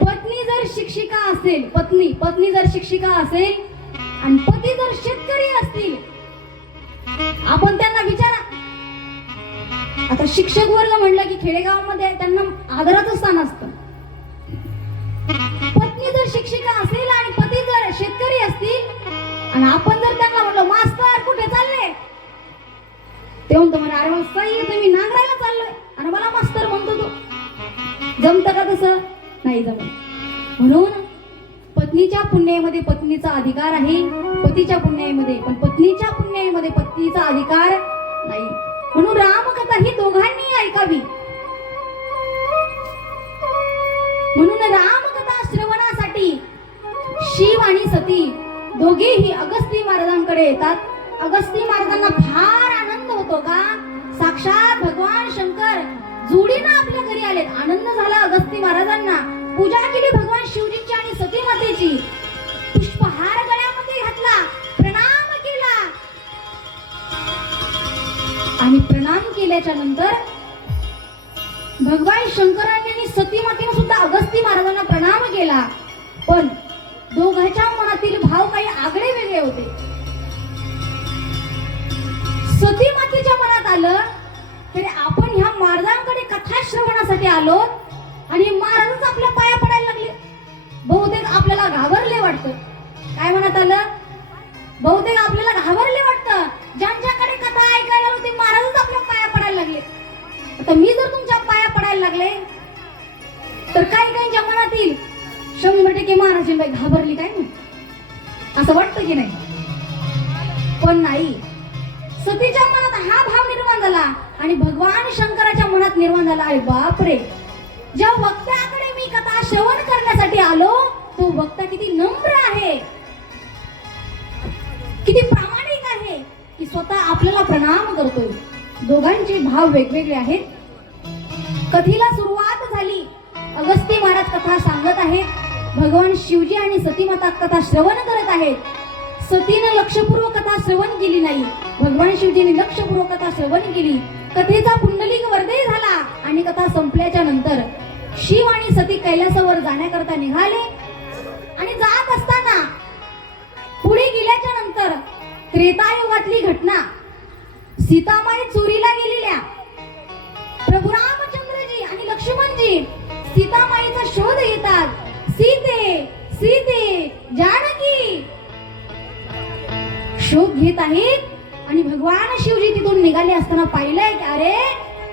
पत्नी जर शिक्षिका असेल, पत्नी जर शिक्षिका असेल आणि पती जर शेतकरी असतील, आपण त्यांना विचारा. आता शिक्षक वर्ग म्हणलं की खेडेगावामध्ये त्यांना आदराचं स्थान असतं. पत्नी जर शिक्षिका असेल आणि पती जर शेतकरी असतील आणि आपण जर त्यांना म्हणलं मास्तर कुठे चालले, ते म्हणतो मला अरे मला सही येतं, मी नांगरायला चाललोय आणि मला मास्तर म्हणतो. तो जमतं का तसं? नाही जमत. म्हणून पत्नीच्या पुण्याईमध्ये पत्नीचा अधिकार आहे, पतीच्या पुण्याईमध्ये, पण पत्नीच्या पुण्याईमध्ये पत्नीचा अधिकार नाही. म्हणून रामकथा ही दोघांनी ऐकावी. म्हणून रामकथा श्रवणासाठी शिव आणि सती दोघेही अगस्ती महाराजांकडे येतात. अगस्ती महाराजांना फार आनंद होतो का साक्षात भगवान शंकर जोडीनं आपल्या घरी आलेत. आनंद झाला अगस्ती महाराजांना. पूजा केली भगवान शिवजींची आणि सती मातेची. पुष्पहार गळ्यामध्ये घातला, प्रणाम केला आणि प्रणाम केल्याच्या नंतर भगवान शंकरांनी आणि सती मातेने सुद्धा अगस्ती महाराजांना प्रणाम केला. पण दोघांच्या मनातील भाव काही आगळे वेगळे होते. सती मातेच्या मनात आलं की आपण ह्या महाराजांकडे कथा श्रवणासाठी आलो आणि महाराजच आपल्या पाया पडायला लागले. बहुतेक आपल्याला घाबरले वाटतं. काय म्हणत आलं? बहुतेक आपल्याला घाबरले वाटतं. बाई घाबरली काय नाही, असं वाटतं की नाही? पण नाही, सतीच्या मनात हा भाव निर्माण झाला आणि भगवान शंकराच्या मनात निर्माण झाला, अरे बापरे, ज्या वक्त्याकडे मी कथा श्रवण करण्यासाठी आलो तो वक्ता किती नम्र आहे, किती प्रामाणिक आहे की स्वतः आपल्याला प्रणाम करतोय. दोघांचे भाव वेगवेगळे आहेत. कथेला सुरुवात झाली. अगस्ती महाराज कथा सांगत आहेत. भगवान शिवजी आणि सती माता कथा श्रवण करत आहेत. सतीने लक्षपूर्वक कथा श्रवण केली नाही, भगवान शिवजीने लक्षपूर्वक कथा श्रवण केली. कथेचा पुंडलिक वरदय झाला आणि कथा संपल्याच्या नंतर शिव आणि सती कैलासावर जाण्याकरता निघाले आणि जात असताना पुढे गेल्याच्या नंतर त्रेतायुगातली घटना, सीतामाई चोरीला गेलेल्या, प्रभू रामचंद्रजी आणि लक्ष्मणजी सीतामाईचा शोध घेतात. सीते सीते जानकी शोध घेत आहेत आणि भगवान शिवजी तिथून निघाले असताना पाहिलंय की अरे,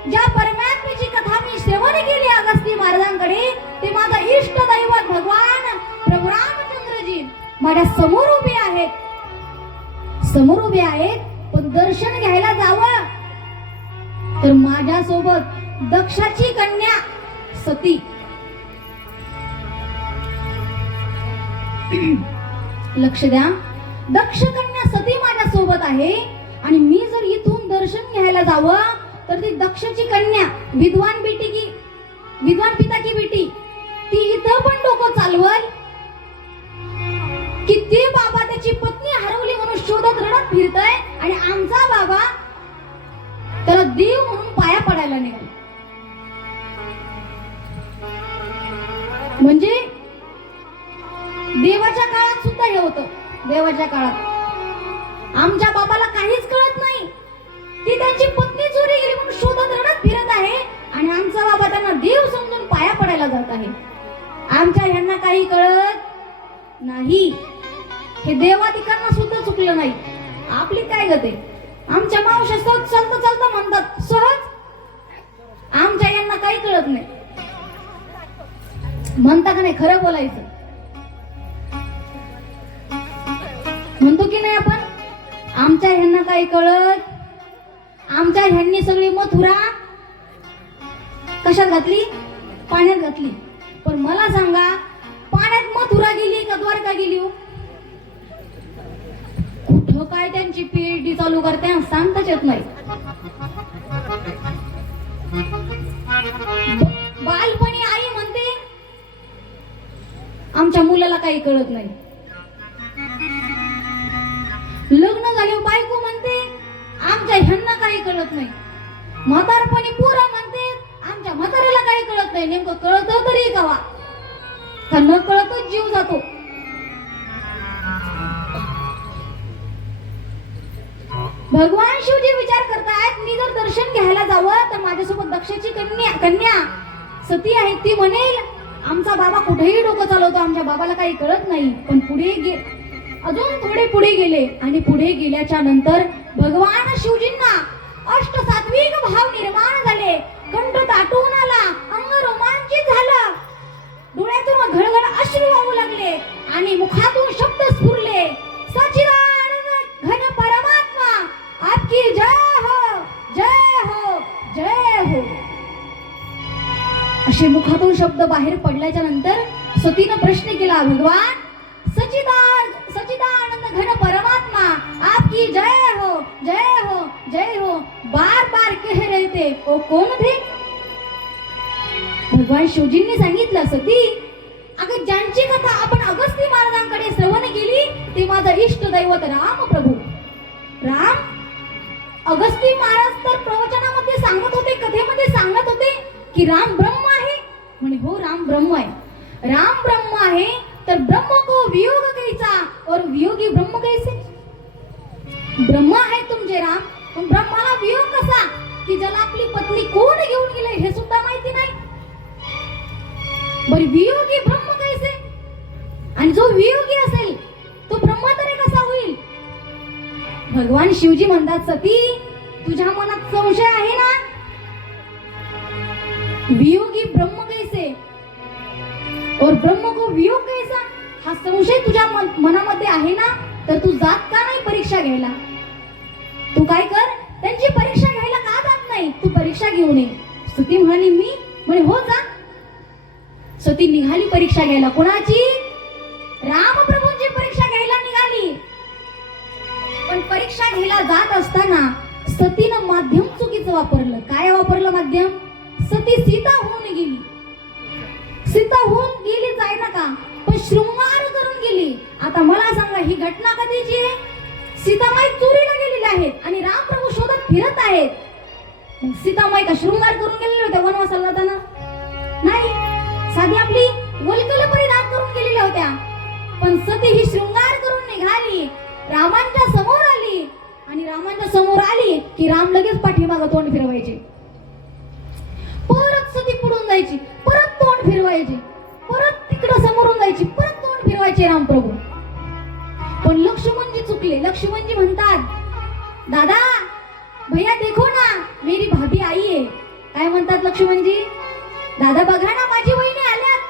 ज्या परमात्म्याची कथा मी श्रवण केली अगस्ती महाराजांकडे, ते माझा इष्ट दैवत भगवान प्रभू रामचंद्रजी माझ्या समोर उभे आहेत, समोर उभे आहेत. पण दर्शन घ्यायला जावं तर माझ्यासोबत दक्षाची कन्या सती, लक्ष द्या, दक्ष कन्या सती माझ्या सोबत आहे आणि मी जर इथून दर्शन घ्यायला जावं तर ती दक्षची कन्या, विद्वान पिता की बेटी, ती इथं पण डोकं चालवल की ते बाबा त्याची पत्नी हरवली म्हणून शोधत रडत फिरतय आणि आमचा बाबा त्याला देव म्हणून पाया पडायला निघाला. म्हणजे देवाच्या काळात सुद्धा हे होतं. देवाच्या काळात आमच्या बाबाला काहीच कळत नाही, ती त्यांची पत्नी चोरी गेली म्हणून शोधत रडत फिरत आहे आणि आमचा बाबा त्यांना देव समजून पाया पडायला जात आहे. आमच्या ह्यांना काही कळत नाही. हे देवाधिकांना सुद्धा चुकलं नाही. आपली काय गते, आमच्या मावश्या सहज चालतं चालतं म्हणतात सहज, आमच्या यांना काही कळत नाही. म्हणता का नाही, खरं बोलायचं म्हणतो की नाही आपण, आमच्या ह्यांना काही कळत. आमच्या ह्यांनी सगळी मथुरा कशात घातली, पाण्यात घातली. पण मला सांगा, पाण्यात मथुरा गेली का द्वारका गेली? हो, कुठं काय त्यांची पीएचडी चालू करते सांगताच येत नाही. बालपणी आई म्हणते आमच्या मुलाला काही कळत नाही. लग्न झाले बायको म्हणते आमच्या ह्यांना काही कळत नाही. म्हातारपणी पुरा म्हणते आमच्या म्हाताऱ्याला काही कळत नाही. नेमकं कळत तरी कवा, का न कळतच जीव जातो. भगवान शिवजी विचार करतायत, मी जर दर्शन घ्यायला जावं तर माझ्यासोबत दक्षाची कन्या सती आहे, ती म्हणेल आमचा बाबा कुठेही डोकं चालवतो, आमच्या बाबाला काही कळत नाही. पण अजून थोडे पुढे गेले आणि पुढे गेल्याच्या नंतर भगवान शिवजींना अष्टसात्विक भाव निर्माण झाले. कंठ ताटून आला, अंग रोमांचित झालं, डोळ्यातून घळघळ अश्रू वाहू लागले आणि मुखातून शब्द स्फुरले, सच्चिदानंद घन परमात्मा आपकी जय हो, जय हो, जय हो. असे मुखातून शब्द बाहेर पडल्याच्या नंतर सतीनं प्रश्न केला, भगवान सच्चिदानंद घन परमात्मा आपकी जय हो, जय हो, जय हो, बार बार कह रहे थे, वो कौन थे? भगवान शिवजींनी सांगितलं, सती अगं, ज्यांची कथा आपण अगस्ती महाराजांकडे श्रवण केली ते माझं इष्ट दैवत राम प्रभू. राम अगस्ती महाराज तर प्रवचनामध्ये सांगत होते, कथेमध्ये सांगत होते की राम ब्रह्म आहे. म्हणे हो, राम ब्रह्म आहे. राम ब्रह्म आहे तर ब्रह्म को वियोग कैसा और वियोगी ब्रह्म कैसे? ब्रह्म आहे तुमचे राम, पण ब्रह्माला वियोग कसा की ज्याला आपली पत्नी कोण घेऊन गेले हे सुद्धा माहिती नाही. बरी वियोगी ब्रह्म कैसे? आणि जो वियोगी असेल तो ब्रह्म तरी कसा होईल? भगवान शिवजी म्हणतात, सती तुझ्या मनात संशय आहे ना? वियोगी ब्रह्म कैसे और ब्रह्म को वियोग कैसा? हा संशय तुझ्या मनामध्ये आहे ना, तर तू जात का नाही परीक्षा घ्यायला? तू काय कर, त्यांची परीक्षा घ्यायला का जात नाही? तू परीक्षा घेऊन ये. सती म्हणाली मी म्हणे हो जा. सती निघाली परीक्षा घ्यायला. कोणाची? रामप्रभूंची परीक्षा घ्यायला निघाली. पण परीक्षा घ्यायला जात असताना सतीनं माध्यम चुकीचं वापरलं. काय वापरलं माध्यम? सती सीता होऊन गेली. सीता होऊन गेली जाय ना का, पण शृंगार करून गेली. आता मला सांगा, ही घटना कधीची आहे? सीतामाई चोरीला गेलेल्या आहेत आणि रामप्रभू शोधत फिरत आहेत. मग सीतामाई का शृंगार करून गेलेल्या होत्या वनवासाला जाताना? नाही, साधी आपली वल्कल परिधान करून गेलेल्या होत्या. पण सती ही शृंगार करून निघाली, रामांच्या समोर आली आणि रामांच्या समोर आली की राम लगेच पाठीमागं तोंड फिरवायचे. परत सती पुढून जायची, परत तोंड फिरवायचे, परत तिकडं समोरून जायची, परत तोंड फिरवायचे रामप्रभू. पण लक्ष्मणजी चुकले. लक्ष्मणजी म्हणतात, दादा भैया देखो ना मेरी भाभी आई है. काय म्हणतात लक्ष्मणजी? दादा बघा ना माझी वहिनी आल्यात.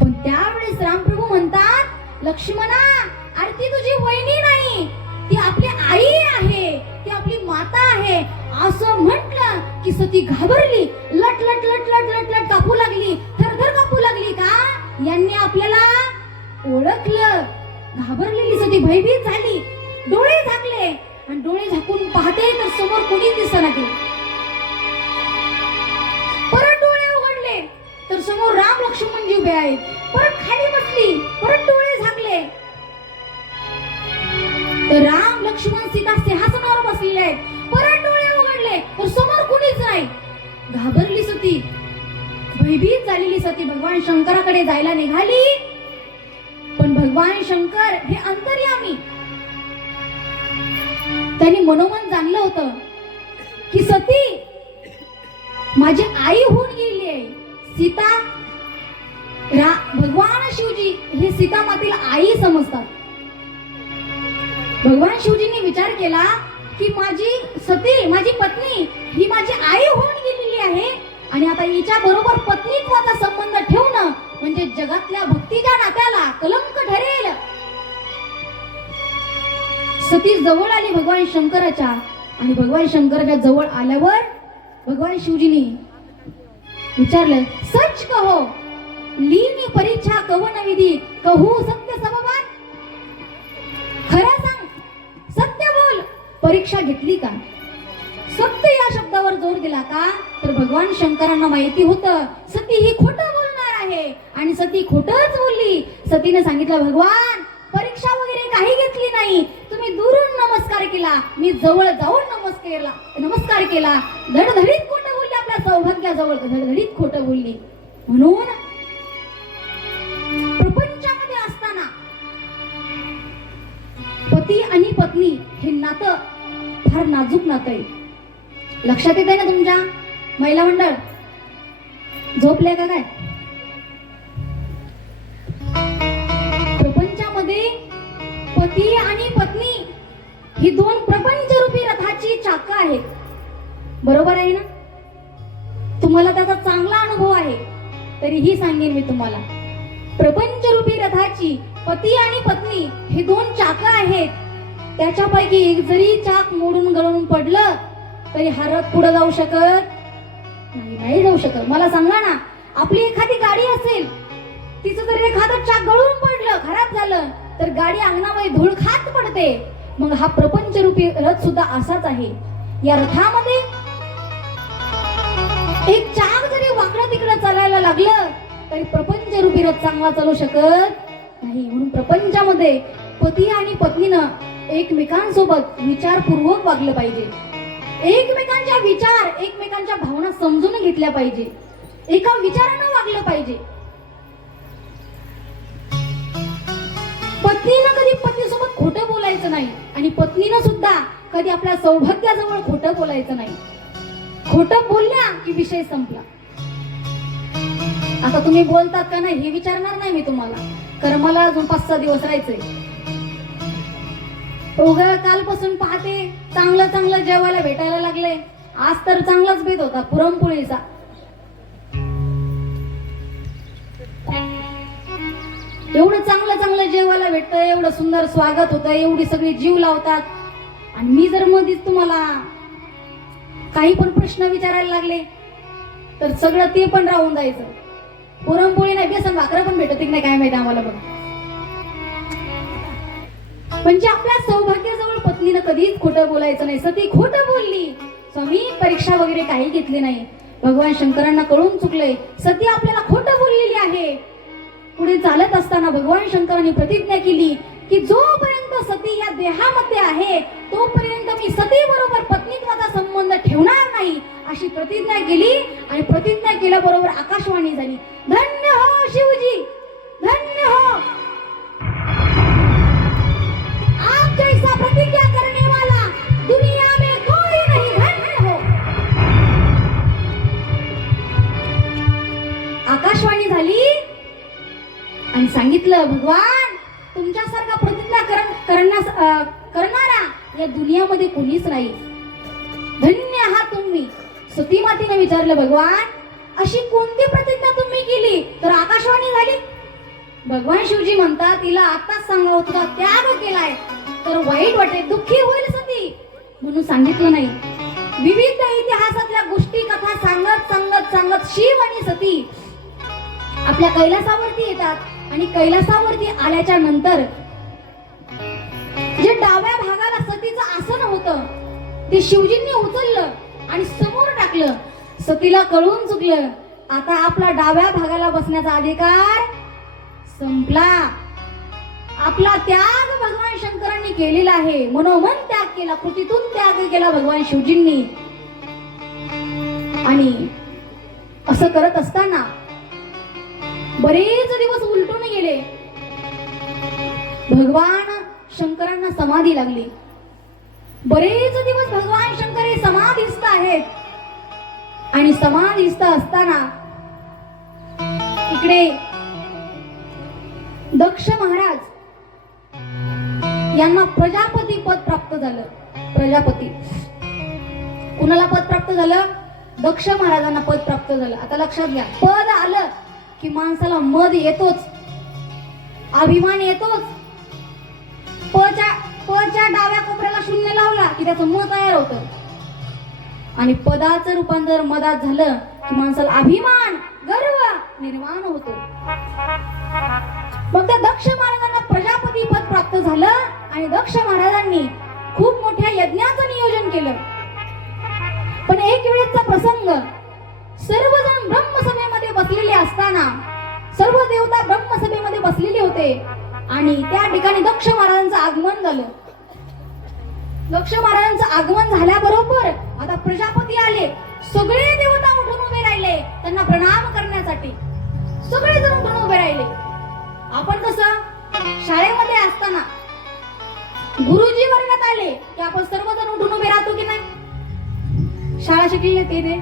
पण त्यावेळेस रामप्रभू म्हणतात, लक्ष्मणा अरे ती तुझी वहिनी नाही, ती आपली आई आहे, ती आपली माता आहे. असं म्हटलं की सती घाबरली, लट लट लट लट लट लट कापू लागली, थरथर कापू लागली. का यांनी आपल्याला ओळखलं? घाबरलेली सती भयभीत झाली, डोळे झाकले आणि डोळे झाकून पाहते तर समोर कोणी दिसना गेले. परत डोळे उघडले तर समोर राम लक्ष्मणजी उभे आहेत. परत खाली बसली, परत डोळे झाकले तर राम लक्ष्मण सीता सिंहासनावर बसलेले आहेत. परत डोळे उघडले तर समोर कोणीच नाही. घाबरली सती, भयभीत झालेली सती भगवान शंकराकडे जायला निघाली. पण भगवान शंकर हे अंतर्यामी, त्यांनी मनोमन जाणलं होतं की सती माझी आई होऊन गेली आहे. सीता भगवान शिवजी हे सीता मातेला आई समजतात. भगवान शिवजींनी विचार केला की माझी सती, माझी पत्नी ही माझी आई होऊन गेलेली आहे आणि आता हिच्या बरोबर पत्नीत्वाचा संबंध ठेवणं म्हणजे जगातल्या भक्तीच्या नात्याला कलंक ठरेल. सती जवळ आली भगवान शंकराच्या आणि भगवान शंकराच्या जवळ आल्यावर भगवान शिवजींनी विचारलं, सच कहो लीनी परीक्षा कवन विधी कहू सत्य समवाद. खरं सांग, सत्य बोल, परीक्षा घेतली का? सत्य या शब्दावर जोर दिला का? तर भगवान शंकरांना माहिती होतं सती ही खोटं बोलणार आहे आणि सती खोटंच बोलली. सतीने सांगितलं, भगवान परीक्षा वगैरे काही घेतली नाही, तुम्ही दुरून नमस्कार केला, मी जवळ जाऊन नमस्कार केला. धडधडीत खोटं बोलली, आपल्या सौभाग्याजवळ धडधडीत खोटं बोलली. म्हणून प्रपंचामध्ये असताना पती आणि पत्नी हे नातं फार नाजूक नातं आहे. लक्षात येते ना तुमच्या? महिला मंडळ झोपले का काय? प्रपंचामध्ये पती आणि पत्नी ही दोन प्रपंचरूपी रथाची चाकं आहेत. बरोबर आहे ना? तुम्हाला त्याचा चांगला अनुभव आहे, तरीही सांगेन मी तुम्हाला. प्रपंचरूपी रथाची पती आणि पत्नी हे दोन चाकं आहेत. त्याच्यापैकी एक जरी चाक मोडून गळून पडलं तरी हा रथ पुढे जाऊ शकत नाही जाऊ शकत. मला सांगा ना, आपली एखादी गाडी असेल, तिचं जर एखादं चाक गळून पडलं, खराब झालं, तर गाडी अंगणामध्ये धूळ खात पडते. मग हा प्रपंचरूपी रथ सुद्धा असाच आहे. या रथामध्ये एक चाक जरी वाकडं तिकडं चालायला लागलं तरी प्रपंचरूपी रथ चांगला चालू शकत नाही. म्हणून प्रपंचामध्ये पती आणि पत्नीनं एकमेकांसोबत विचारपूर्वक वागलं पाहिजे. एकमेकांच्या विचार, एकमेकांच्या भावना समजून घेतल्या पाहिजे. एका विचारानं वागलं पाहिजे. पत्नीनं कधी पतीसोबत खोटं बोलायचं नाही आणि पत्नीनं सुद्धा कधी आपल्या सौभाग्याजवळ खोटं बोलायचं नाही. खोटं बोलल्या की विषय संपला. आता तुम्ही बोलतात का नाही हे विचारणार नाही मी तुम्हाला, कारण मला अजून 5-6 दिवस राहायचंय. उगा कालपासून पाहते चांगलं चांगलं जेवायला भेटायला लागले. आज तर चांगलाच बेत होता पुरणपोळीचा. एवढं चांगलं चांगलं जेवायला भेटतं, एवढं सुंदर स्वागत होतं, एवढी सगळी जीव लावतात, आणि मी जर मधीच तुम्हाला काही पण प्रश्न विचारायला लागले तर सगळं ते पण राहून जायचं. पुरणपोळी नाही, बेसन भाकरं पण भेटत की नाही काय माहिती आम्हाला. बघा, म्हणजे आपल्या सौभाग्याजवळ पत्नीनं कधीच खोटं बोलायचं नाही. सती खोटं बोलली, स्वामी परीक्षा वगैरे काही घेतली नाही. भगवान शंकरांना कळून चुकले, सती आपल्याला खोटं बोललेली आहे. पुढे चालत असताना भगवान शंकरांनी प्रतिज्ञा केली की जोपर्यंत सती या देहामध्ये आहे तोपर्यंत मी सती बरोबर पत्नीत्वाचा संबंध ठेवणार नाही, अशी प्रतिज्ञा केली. आणि प्रतिज्ञा केल्याबरोबर आकाशवाणी झाली, धन्य हो शिवजी, धन्य हो, आप जैसा प्रतिज्ञा करने वाला दुनिया में कोई नहीं, धन्य हो. आकाशवाणी झाली आणि सांगितलं, भगवान तुमच्यासारखा प्रतिज्ञा करणारा या दुनियामध्ये कोणीच नाही, धन्य आहात तुम्ही. सती मातेने विचारलं, भगवान अशी कोणती प्रतिज्ञा तुम्ही केली? तर आकाशवाणी झाली. भगवान शिवजी म्हणतात, तिला आताच सांगावं होतं, त्याग केलाय तर वाईट वाटेल, दुःखी होईल सती, म्हणून सांगितलं नाही. विविध इतिहासातल्या गोष्टी कथा सांगत सांगत सांगत शिव आणि सती आपल्या कैलासावरती येतात. आणि कैलासावरती आल्याच्या नंतर जे डाव्या भागाला सतीचं आसन होतं ते शिवजींनी उचललं आणि समोर टाकलं. सतीला कळून चुकलं, आता आपला डाव्या भागाला बसण्याचा अधिकार संपला. आपला त्याग भगवान शंकरांनी केलेला आहे, मनोमन त्याग केला, कृतीतून त्याग केला भगवान शिवजींनी. आणि असं करत असताना बरेच दिवस उलटून गेले. भगवान शंकरांना समाधी लागली. बरेच दिवस भगवान शंकर हे समाधीस्थ आहेत. आणि समाधीस्थ असताना इकडे दक्ष महाराज यांना प्रजापती पद प्राप्त झालं. प्रजापती कुणाला पद प्राप्त झालं? दक्ष महाराजांना पद प्राप्त झालं. आता लक्षात घ्या, पद आलं की माणसाला मद येतोच, अभिमान येतोच. पच्या डाव्या कोपऱ्याला शून्य लावला की त्याचं मत तयार होतं. आणि पदाचं रूपांतर मदात झालं की माणसाला अभिमान, गर्व निर्माण होतो. मग त्या दक्ष महाराजांना प्रजापती पद प्राप्त झालं आणि दक्ष महाराजांनी खूप मोठ्या यज्ञाचं नियोजन केलं. पण एक वेळेचा प्रसंग, सर्वजण ब्रह्मसभेमध्ये बसलेले असताना, सर्व देवता ब्रह्मसभेमध्ये बसलेले होते आणि त्या ठिकाणी दक्ष महाराजांचं आगमन झालं. दक्ष महाराजांचं आगमन झाल्याबरोबर आता प्रजापती आले. सगळे देवता उठून उभे राहिले त्यांना प्रणाम करण्यासाठी. सगळे जण उठून उभे राहिले. आपण कसं शाळेमध्ये असताना गुरुजी वर्गात आले की आपण सर्वजण उठून उभे राहतो की नाही? शाळा शिकलेले ते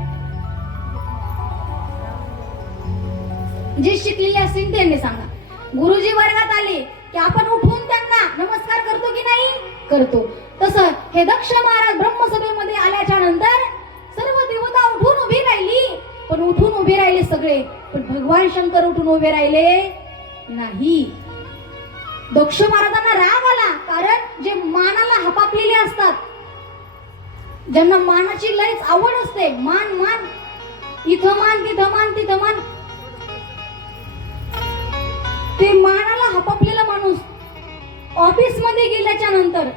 जे शिकलेले असतील त्यांनी सांगा. गुरुजी वर्गात आले की आपण उठून त्यांना नमस्कार करतो की नाही? करतो. तसं हे दक्ष महाराज ब्रह्मसभेमध्ये आल्याच्या नंतर सर्व देवता उठून उभी राहिली. पण उठून उभे राहिले सगळे, पण भगवान शंकर उठून उभे राहिले नाही. दक्ष महाराजांना राग आला, कारण जे मानाला हपापलेले असतात, ज्यांना मानाची लयच आवड असते, मान मान, इथं मान तिथं मान तिथं मान, ते मानाला हपापलेला माणूस ऑफिस मध्ये गेल्याच्या नंतर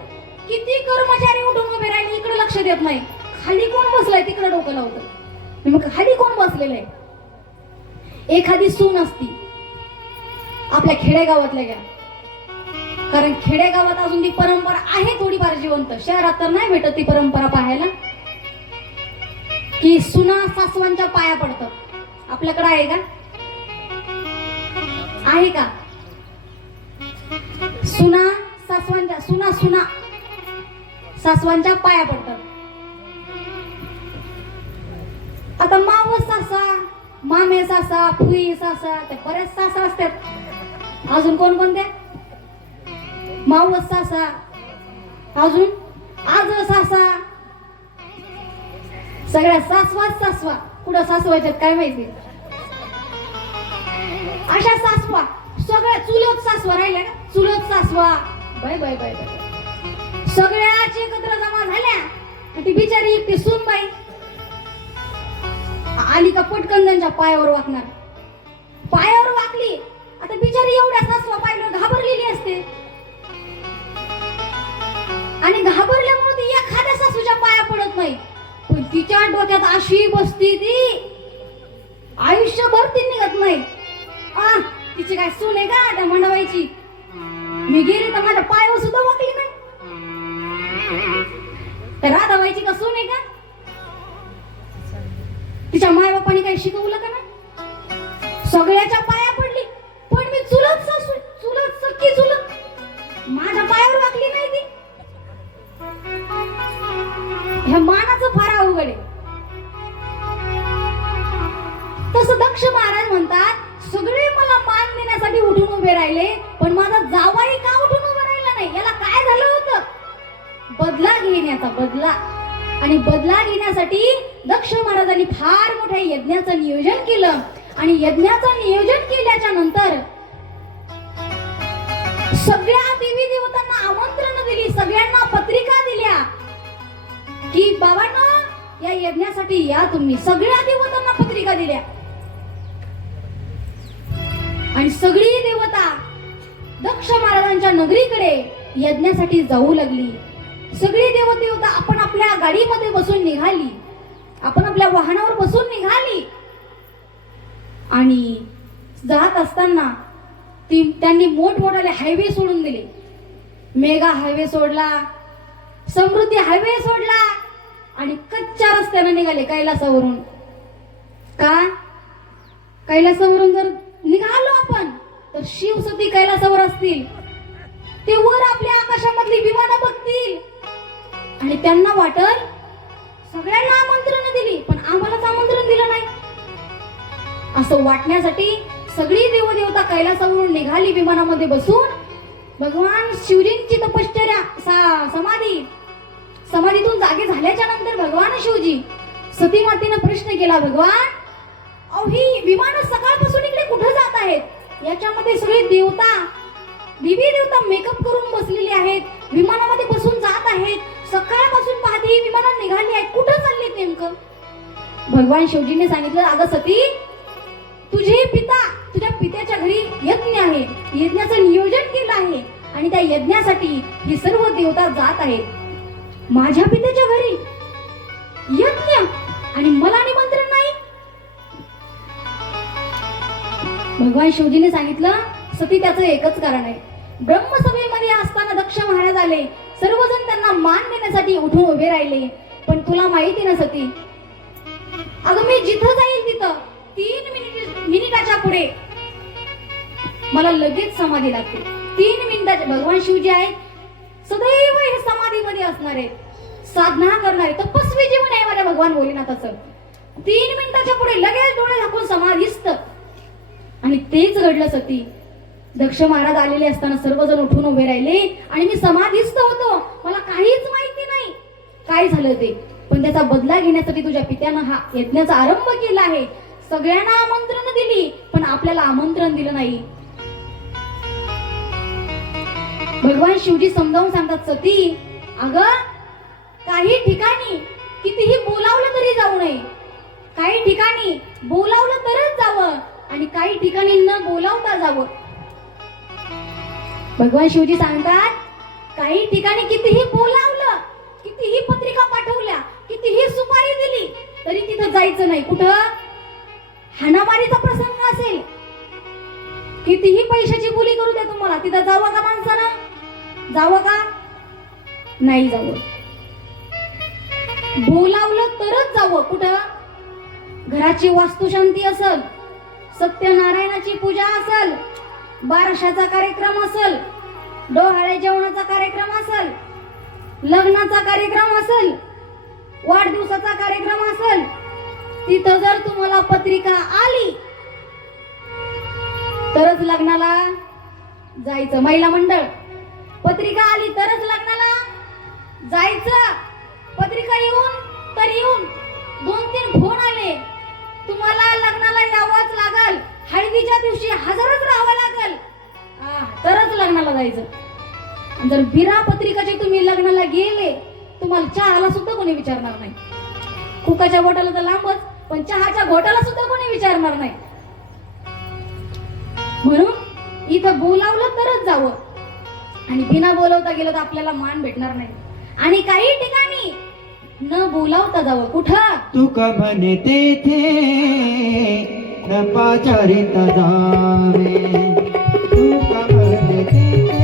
किती कर्मचारी उठून उभे राहिले इकडे लक्ष देत नाही. खाली कोण बसलाय तिकडे डोकं लावतं. मग खाली कोण बसलेलं आहे? एखादी सून असती आपल्या खेडेगावातल्या घ्या, कारण खेडेगावात अजून ती परंपरा आहे थोडीफार जिवंत. शहरात तर नाही भेटत ती परंपरा पाहायला की सुना सासवांच्या पाया पडतात. आपल्याकडे आहे का? आहे का? सुना सासवांच्या सुना सासवांच्या पाया पडतात. आता मावस सासा, मामे सासा, फुई सासा, ते बरेच सासा असतात. अजून कोण कोणते? मावस सासा, अजून आज सासा, सगळ्या सासवा. कुठं सासवायच्यात काय माहिती? अशा सासवा सगळ्या चुलत सासवा राहिल्या का, चुलत सासवा बाय बाय बाय बाय सगळ्याच एकत्र जमा झाल्या. ती बिचारी एकटी सूनबाई आली का पटकन त्यांच्या पायावर वाकणार. पायावर वाकली, आता बिचारी एवढ्या सासवा पाहिलं घाबरलेली असते आणि घाबरल्यामुळे ती एखाद्या सासूच्या पाया पडत नाही, पण तिच्या डोक्यात अशी बसती ती आयुष्यभर ती निघत नाही. तिची काय सून आहे का त्या म्हणावायची, मी गेली तर माझ्या पायावर सुद्धा वाकली नाही. तर राधाबाईची का सून आहे का, तिच्या माय बापाने काही शिकवलं का नाही, सगळ्याच्या पाया पडली. पण मी चुलत सासू, चुलत सख्खी चुलत, माझ्या पायावर वाकली नाही ती. ह्या मानाचं फार अवघड आहे. तसं दक्ष महाराज म्हणतात, सगळे मला मान देण्यासाठी उठून उभे राहिले, पण माझा जावाई का उठून उभा राहिला नाही. याला काय झालं होतं, बदला घेण्याचा बदला. आणि बदला घेण्यासाठी दक्ष महाराजांनी फार मोठ्या यज्ञाचं नियोजन केलं. आणि यज्ञाचं नियोजन केल्याच्या नंतर सगळ्या देवी देवतांना आमंत्रण दिली, सगळ्यांना पत्रिका दिल्या की बाबांनो या यज्ञासाठी या तुम्ही. सगळ्या देवतांना पत्रिका दिल्या आणि सगळी देवता दक्ष महाराजांच्या नगरीकडे यज्ञासाठी जाऊ लागली. सगळी देवता आपण आपल्या गाडीमध्ये बसून निघाली, आपण आपल्या वाहनावर बसून निघाली. आणि जात असताना त्यांनी मोठमोठाले हायवे सोडून दिले. मेगा हायवे सोडला, समृद्धी हायवे सोडला आणि कच्च्या रस्त्याने निघाले कैलासावरून. का, कैलासावरून जर निघालो आपण तर शिवसती कैलासावर असतील, ते वर आपल्या आकाशामधली विमानं बघतील आणि त्यांना वाटल सगळ्यांना आमंत्रण दिली पण आम्हालाच आमंत्रण दिलं नाही, असं वाटण्यासाठी सगळी देवदेवता कैलासावरून निघाली विमानामध्ये बसून. भगवान शिवजींची तपश्चर्या समाधीतून जागे झाल्याच्या नंतर भगवान शिवजी सती मातेनं प्रश्न केला, भगवान अहो ही विमान सकाळपासून इकडे कुठे जात आहेत, याच्यामध्ये सगळे देवता देवी देवता मेकअप करून बसलेले आहेत, विमानामध्ये बसून जात आहेत, सकाळपासून पाहते ही विमानं निघाली आहेत, कुठं चालले नेमकं. भगवान शिवजीने सांगितलं, अगं सती तुझे पिता, तुझ्या पित्याच्या घरी यज्ञ आहे, यज्ञाचं नियोजन केलं आहे आणि त्या यज्ञासाठी ही सर्व देवता जात आहेत. माझ्या पित्याच्या घरी यज्ञ आणि मला निमंत्रण नाही. भगवान शिवजीने सांगितलं, सती त्याचं एकच कारण आहे. ब्रह्मसभेमध्ये असताना दक्ष महाराज आले, सर्वजण त्यांना मान देण्यासाठी उठून उभे राहिले, पण तुला माहिती ना सती, अगं मी जिथं जाईल तिथं 3 मिनिटाच्या पुढे मला लगेच समाधी लागते. 3 मिनिटाच्या, भगवान शिवजी आहेत सदैव हे समाधीमध्ये असणारे, साधना करणारे, तपस्वी जीवन आहे माझ्या भगवान भोलेनाथाचं. 3 मिनिटाच्या पुढे लगेच डोळे झाकून समाधीस्थ. आणि तेच घडलं सती. दक्ष महाराज आलेले असताना सर्वजण उठून उभे राहिले आणि मी समाधीस्थ होतो, मला काहीच माहिती नाही काय झालं ते, पण त्याचा बदला घेण्यासाठी तुझ्या पित्यानं हा यज्ञाचा आरंभ केला आहे. सगळ्यांना आमंत्रण दिली पण आपल्याला आमंत्रण दिलं नाही. भगवान शिवजी समजावून सांगतात, सती अगं काही ठिकाणी कितीही बोलावलं तरी जाऊ नये, काही ठिकाणी बोलावलं तरच जावं आणि काही ठिकाणी न बोलावता जावं. भगवान शिवजी सांगतात, काही ठिकाणी कितीही बोलावलं, कितीही पत्रिका पाठवल्या, कितीही सुपारी दिली तरी तिथं जायचं नाही. कुठं हाणामारीचा प्रसंग असेल, कितीही पैशाची बोली करू द्या तुम्हाला, तिथं जावं का माणसानं, जावं का नाही जावं. बोलावलं तरच जावं. कुठं घराची वास्तुशांती असेल, सत्यनारायणाची पूजा असेल, बारशाचा कार्यक्रम असेल, डोहाळे जेवणाचा कार्यक्रम असेल, लग्नाचा कार्यक्रम असेल, वाढदिवसाचा कार्यक्रम असेल, तिथं जर तुम्हाला पत्रिका आली तरच लग्नाला जायचं. महिला मंडळ, पत्रिका आली तरच लग्नाला जायचं. पत्रिका येऊन तर येऊन 2-3 फोन आले, तुम्हाला लग्नाला यावंच लागल, हळदीच्या दिवशी हजरच राहावं लागल, चहाला जायचं. आणि जर बिना पत्रिकाचे तुम्ही लग्नाला गेले, तुम्हाला चहाला सुद्धा कोणी विचारणार नाही. कुकाच्या बोटाला तर लांबच, पण चहाच्या घोटाला सुद्धा कोणी विचारणार नाही. म्हणून इथं बोलावलं तरच जावं, आणि बिना बोलवता गेलं तर आपल्याला मान भेटणार नाही. आणि काही ठिकाणी न बोलावता जावं. कुठं? तुका म्हणे तेथे न पाचारिता जावे. तुका म्हणे तेथे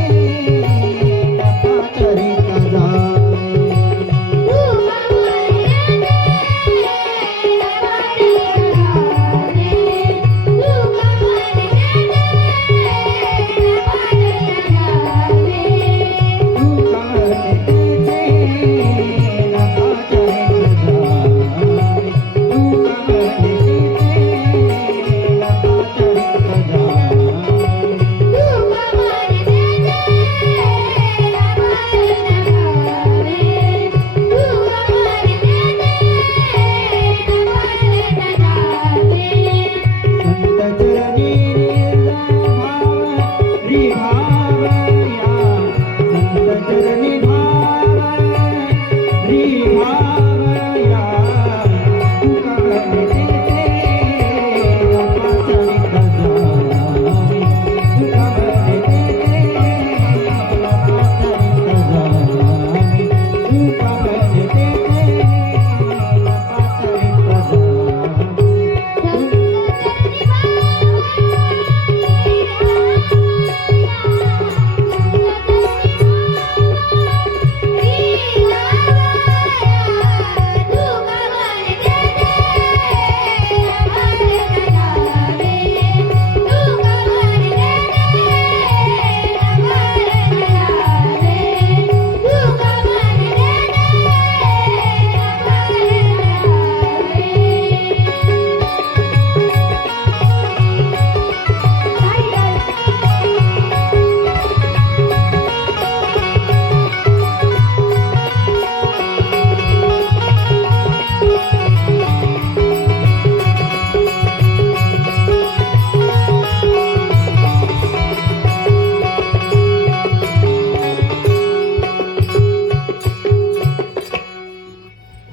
न पाचारिता जावे.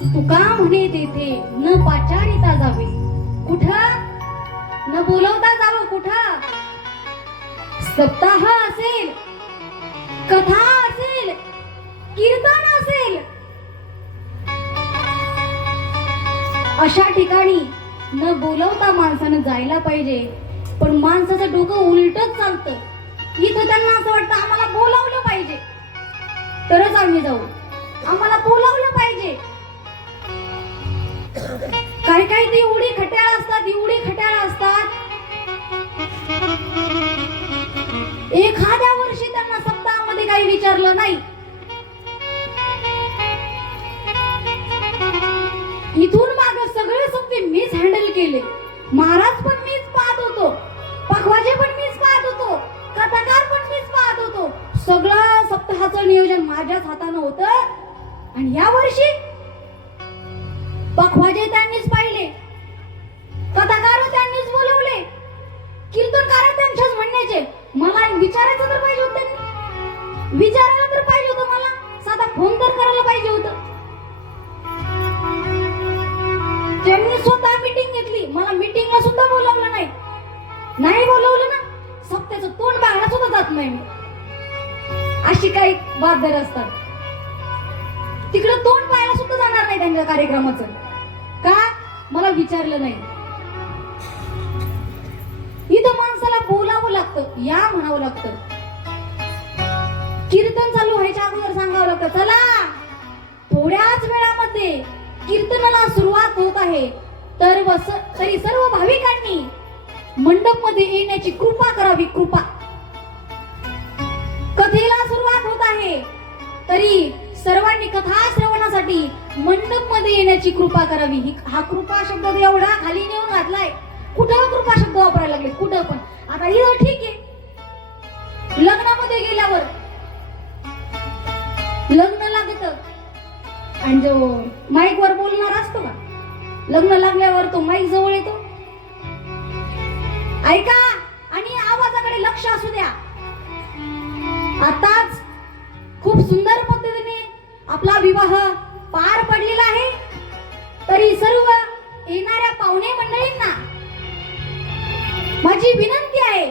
तुका म्हणे तेथे न पाचारिता जावे. कुठं? न बोलवता जावं. कुठं? सप्ताह असेल, कथा असेल, कीर्तन असेल, अशा ठिकाणी न बोलवता माणसानं जायला पाहिजे. पण माणसाचं डोकं उलटच चालतं. इथं त्यांना असं वाटतं आम्हाला बोलावलं पाहिजे तरच आम्ही जाऊ, आम्हाला बोलावलं पाहिजे. काही काही ते एवढी खट्याळ असतात, एवढी खट्याळ असतात. एखाद्या वर्षी त्यांना सप्ताहामध्ये काही विचारलं नाही. इथून माग सगळे सप्ते मीच हँडल केले. महाराज पण मीच पाहत होतो, पखवाजे पण मीच पाहत होतो, कथाकार पण मीच पाहत होतो. सगळं सप्ताहाचं नियोजन माझ्याच हातानं होतं. आणि या वर्षी पखवाजे त्यांनीच पाहिले, कथाकार त्यांनीच बोलवले, कीर्तनकार त्यांच्याच म्हणण्याचे. मला विचारायचं तर पाहिजे होतं, विचारायला तर पाहिजे होतं, मला साधा फोन तर करायला पाहिजे होतं. त्यांनी स्वतः मीटिंग घेतली, मला मीटिंगला सुद्धा बोलवलं नाही. नाही बोलवलं ना, सप्त्याचं तोंड बघायला सुद्धा जात नाही मी. अशी काही बादर असतात. तिकडे तोंड पाहायला सुद्धा जाणार नाही त्यांच्या कार्यक्रमाचं. का? मला विचारलं नाही. इथं माणसाला बोलावं लागतं, या म्हणावं लागतं. कीर्तन चालू व्हायच्या अगोदर सांगावं लागतं, चला थोड्याच वेळामध्ये कीर्तनाला सुरुवात होत आहे. तरी सर्व भाविकांनी मंडप मध्ये येण्याची कृपा करावी. कृपा. कथेला सुरुवात होत आहे, तरी सर्वांनी कथा श्रवणासाठी मंडप मध्ये येण्याची कृपा करावी. हा कृपा शब्द एवढा खाली नेऊन घातलाय. कुठं कृपा शब्द वापरायला लागले, कुठं पण. आता इथं ठीक आहे, लग्नामध्ये गेल्यावर लग्न लागत आणि जो माईक वर बोलणार असतो का, लग्न लागल्यावर तो माईक जवळ येतो. ऐका आणि आवाजाकडे लक्ष असू द्या. आताच खूप सुंदर पद्धतीने आपला विवाह पार पडलेला आहे. तरी सर्व येणाऱ्या पाहुणे मंडळींना माझी विनंती आहे,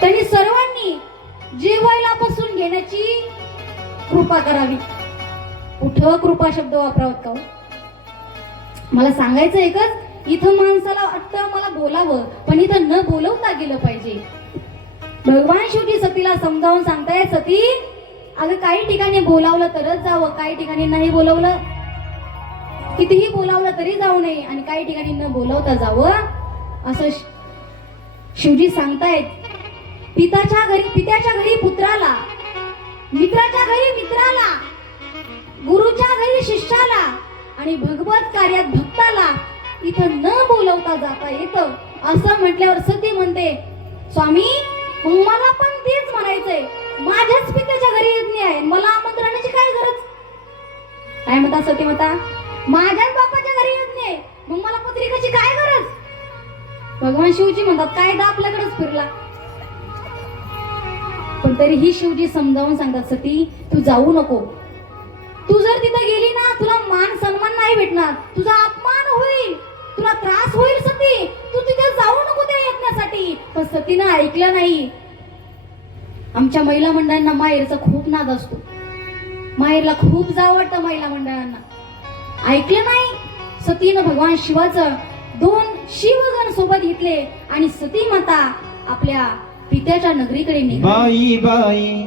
त्यांनी सर्वांनी जेवायला बसून घेण्याची कृपा करावी. कुठं कृपा शब्द वापरावत का हो? मला सांगायचं एकच, इथं माणसाला वाटतं मला बोलावं, पण इथं न बोलवता गेलं पाहिजे. भगवान शेवटी सतीला समजावून सांगताय, सती अगं काही ठिकाणी बोलावलं तरच जावं, काही ठिकाणी नाही बोलावलं, कितीही बोलावलं तरी जाऊ नये, आणि काही ठिकाणी न बोलावता जावं असं शिवजी सांगतायत. पित्याच्या घरी पुत्राला, मित्राच्या घरी मित्राला, गुरुच्या घरी शिष्याला आणि भगवत कार्यात भक्ताला इथं न बोलवता जाता येतं. असं म्हटल्यावर सती म्हणते, स्वामी मला पण तेच म्हणायचंय, माझ्याच पित्याच्या घरी यज्ञ आहे, मला आमंत्रणाची काय गरज? काय म्हणता सती माता? माझ्याच बापाच्या घरी यज्ञ आहे, मग मला पत्रिकेची काय गरज? भगवान शिवजी म्हणतात, कायदा आपल्याकडेच फिरला. पण तरीही शिवजी समजावून सांगतात, सती तू जाऊ नको. तू जर तिथे गेली ना, तुला मान सन्मान नाही भेटणार, तुझा अपमान होईल, तुला त्रास होईल. सती तू तिथे जाऊ नको त्या यज्ञासाठी. पण सतीनं ऐकलं नाही. आमच्या महिला मंडळांना माहेरचा खूप नाद असतो, माहेरला खूप जावं वाटतं महिला मंडळांना. ऐकलं नाही. सतीनं भगवान शिवाचं 2 शिवगण सोबत घेतले आणि सती माता आपल्या पित्याच्या नगरीकडे निघाली. बाई बाई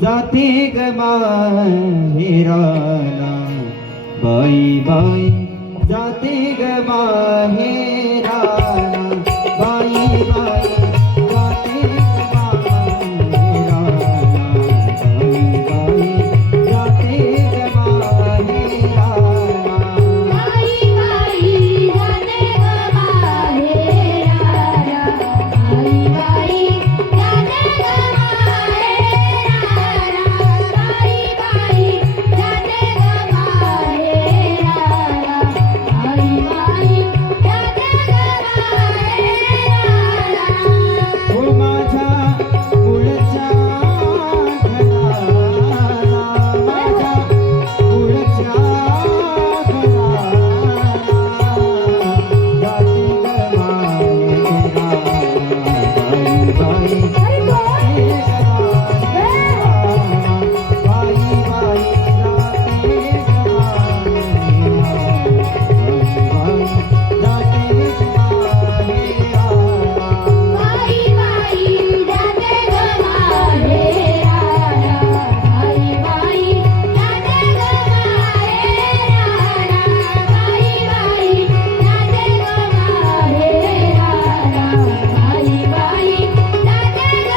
जाते ग माहेराला, बाई बाई जाते ग माहेराला, बाई बाई जाते ग माहेराला, बाई बाई जाते ग माहेराला. बाई बाई जाते ग माहेराला, बाई बाई जाते ग माहेराला, बाई बाई जाते ग माहेराला, बाई बाई जाते ग माहेराला. हो माझ्या मुळच्या घराला, माझ्या मुळच्या घराला, जाती ग माहेराला, बाई बाई अरे बोल. बाई बाई जाते ग माहेराला, जाते ग माहेराला. बाई बाई जाते ग माहेराला, बाई बाई जाते ग माहेराला, बाई बाई जाते ग माहेराला, बाई बाई जाते ग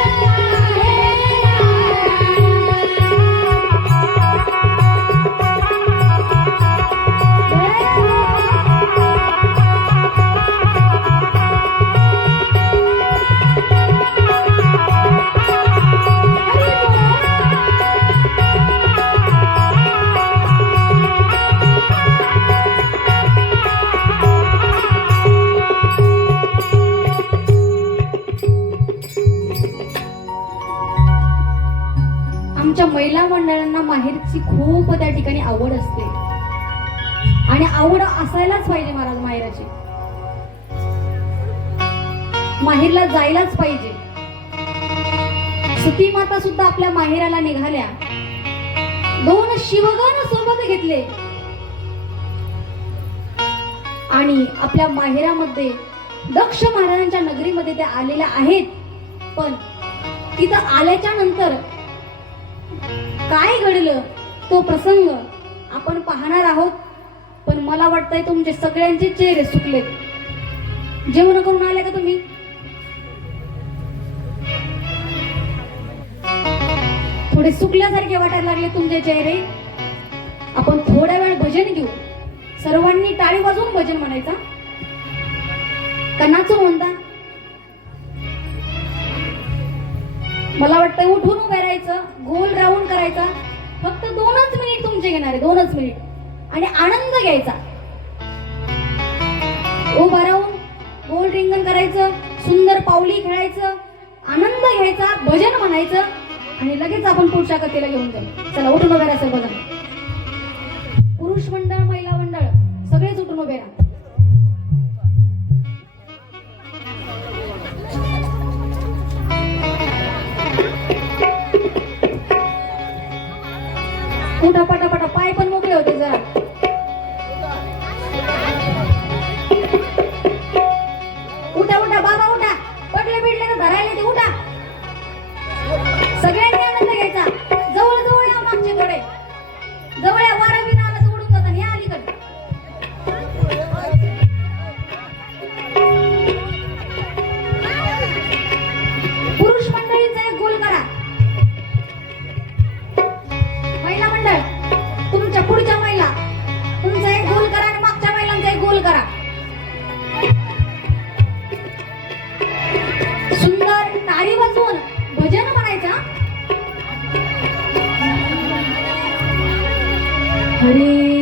आमच्या महिला मंडळांना माहेरची खूप त्या ठिकाणी आवड असते आणि आवड असायलाच पाहिजे महाराज. माहेराची माहेरला जायलाच पाहिजे. सती माता सुद्धा आपल्या माहेराला निघाल्या. 2 शिवगण सोबत घेतले आणि आपल्या माहेरामध्ये दक्ष महाराजांच्या नगरीमध्ये त्या आलेल्या आहेत. पण तिथं आल्याच्या नंतर काय घडलं तो प्रसंग आपण पाहणार आहोत. पण मला वाटतंय तुमचे सगळ्यांचे चेहरे सुकलेत. जेवण करून आले का तुम्ही? थोडे सुकल्यासारखे वाटायला लागले तुमचे चेहरे. आपण थोड्या वेळ भजन घेऊ. सर्वांनी टाळी वाजवून भजन म्हणायचं का नाचून म्हणता? मला वाटतं उठून उभे राहायचं, गोल राऊंड करायचा. फक्त 2च मिनिट तुमचे घेणार आहे, 2च मिनिट, आणि आनंद घ्यायचा. उभा राहून गोल रिंगण करायचं, सुंदर पावली खेळायचं, आनंद घ्यायचा, भजन म्हणायचं. आणि लगेच आपण पुढच्या कथेला घेऊन जाऊ. चला उठून उभे राहा सर्वजण. पुरुष मंडळ, महिला मंडळ सगळेच उठून उभे राहा. उठा पटापटा, पाय पण मोकळे होते जरा. उठा उठा बाबा उठा, पडले बिडले का धरायला ते उठा. सगळ्यांनी आनंद घ्यायचा. जवळ जवळ या मागचे थोडे जवळ या. वारा बिना आला तर उडून जातात. या अलीकडे. पुरुष मंडळीचा एक गोल करा. महिला मंडळ तुमच्या पुढच्या महिला तुमचा एक गोल करा आणि मागच्या महिलांचा एक गोल करा. सुंदर टाळी वाजवून भजन म्हणायचं. हरी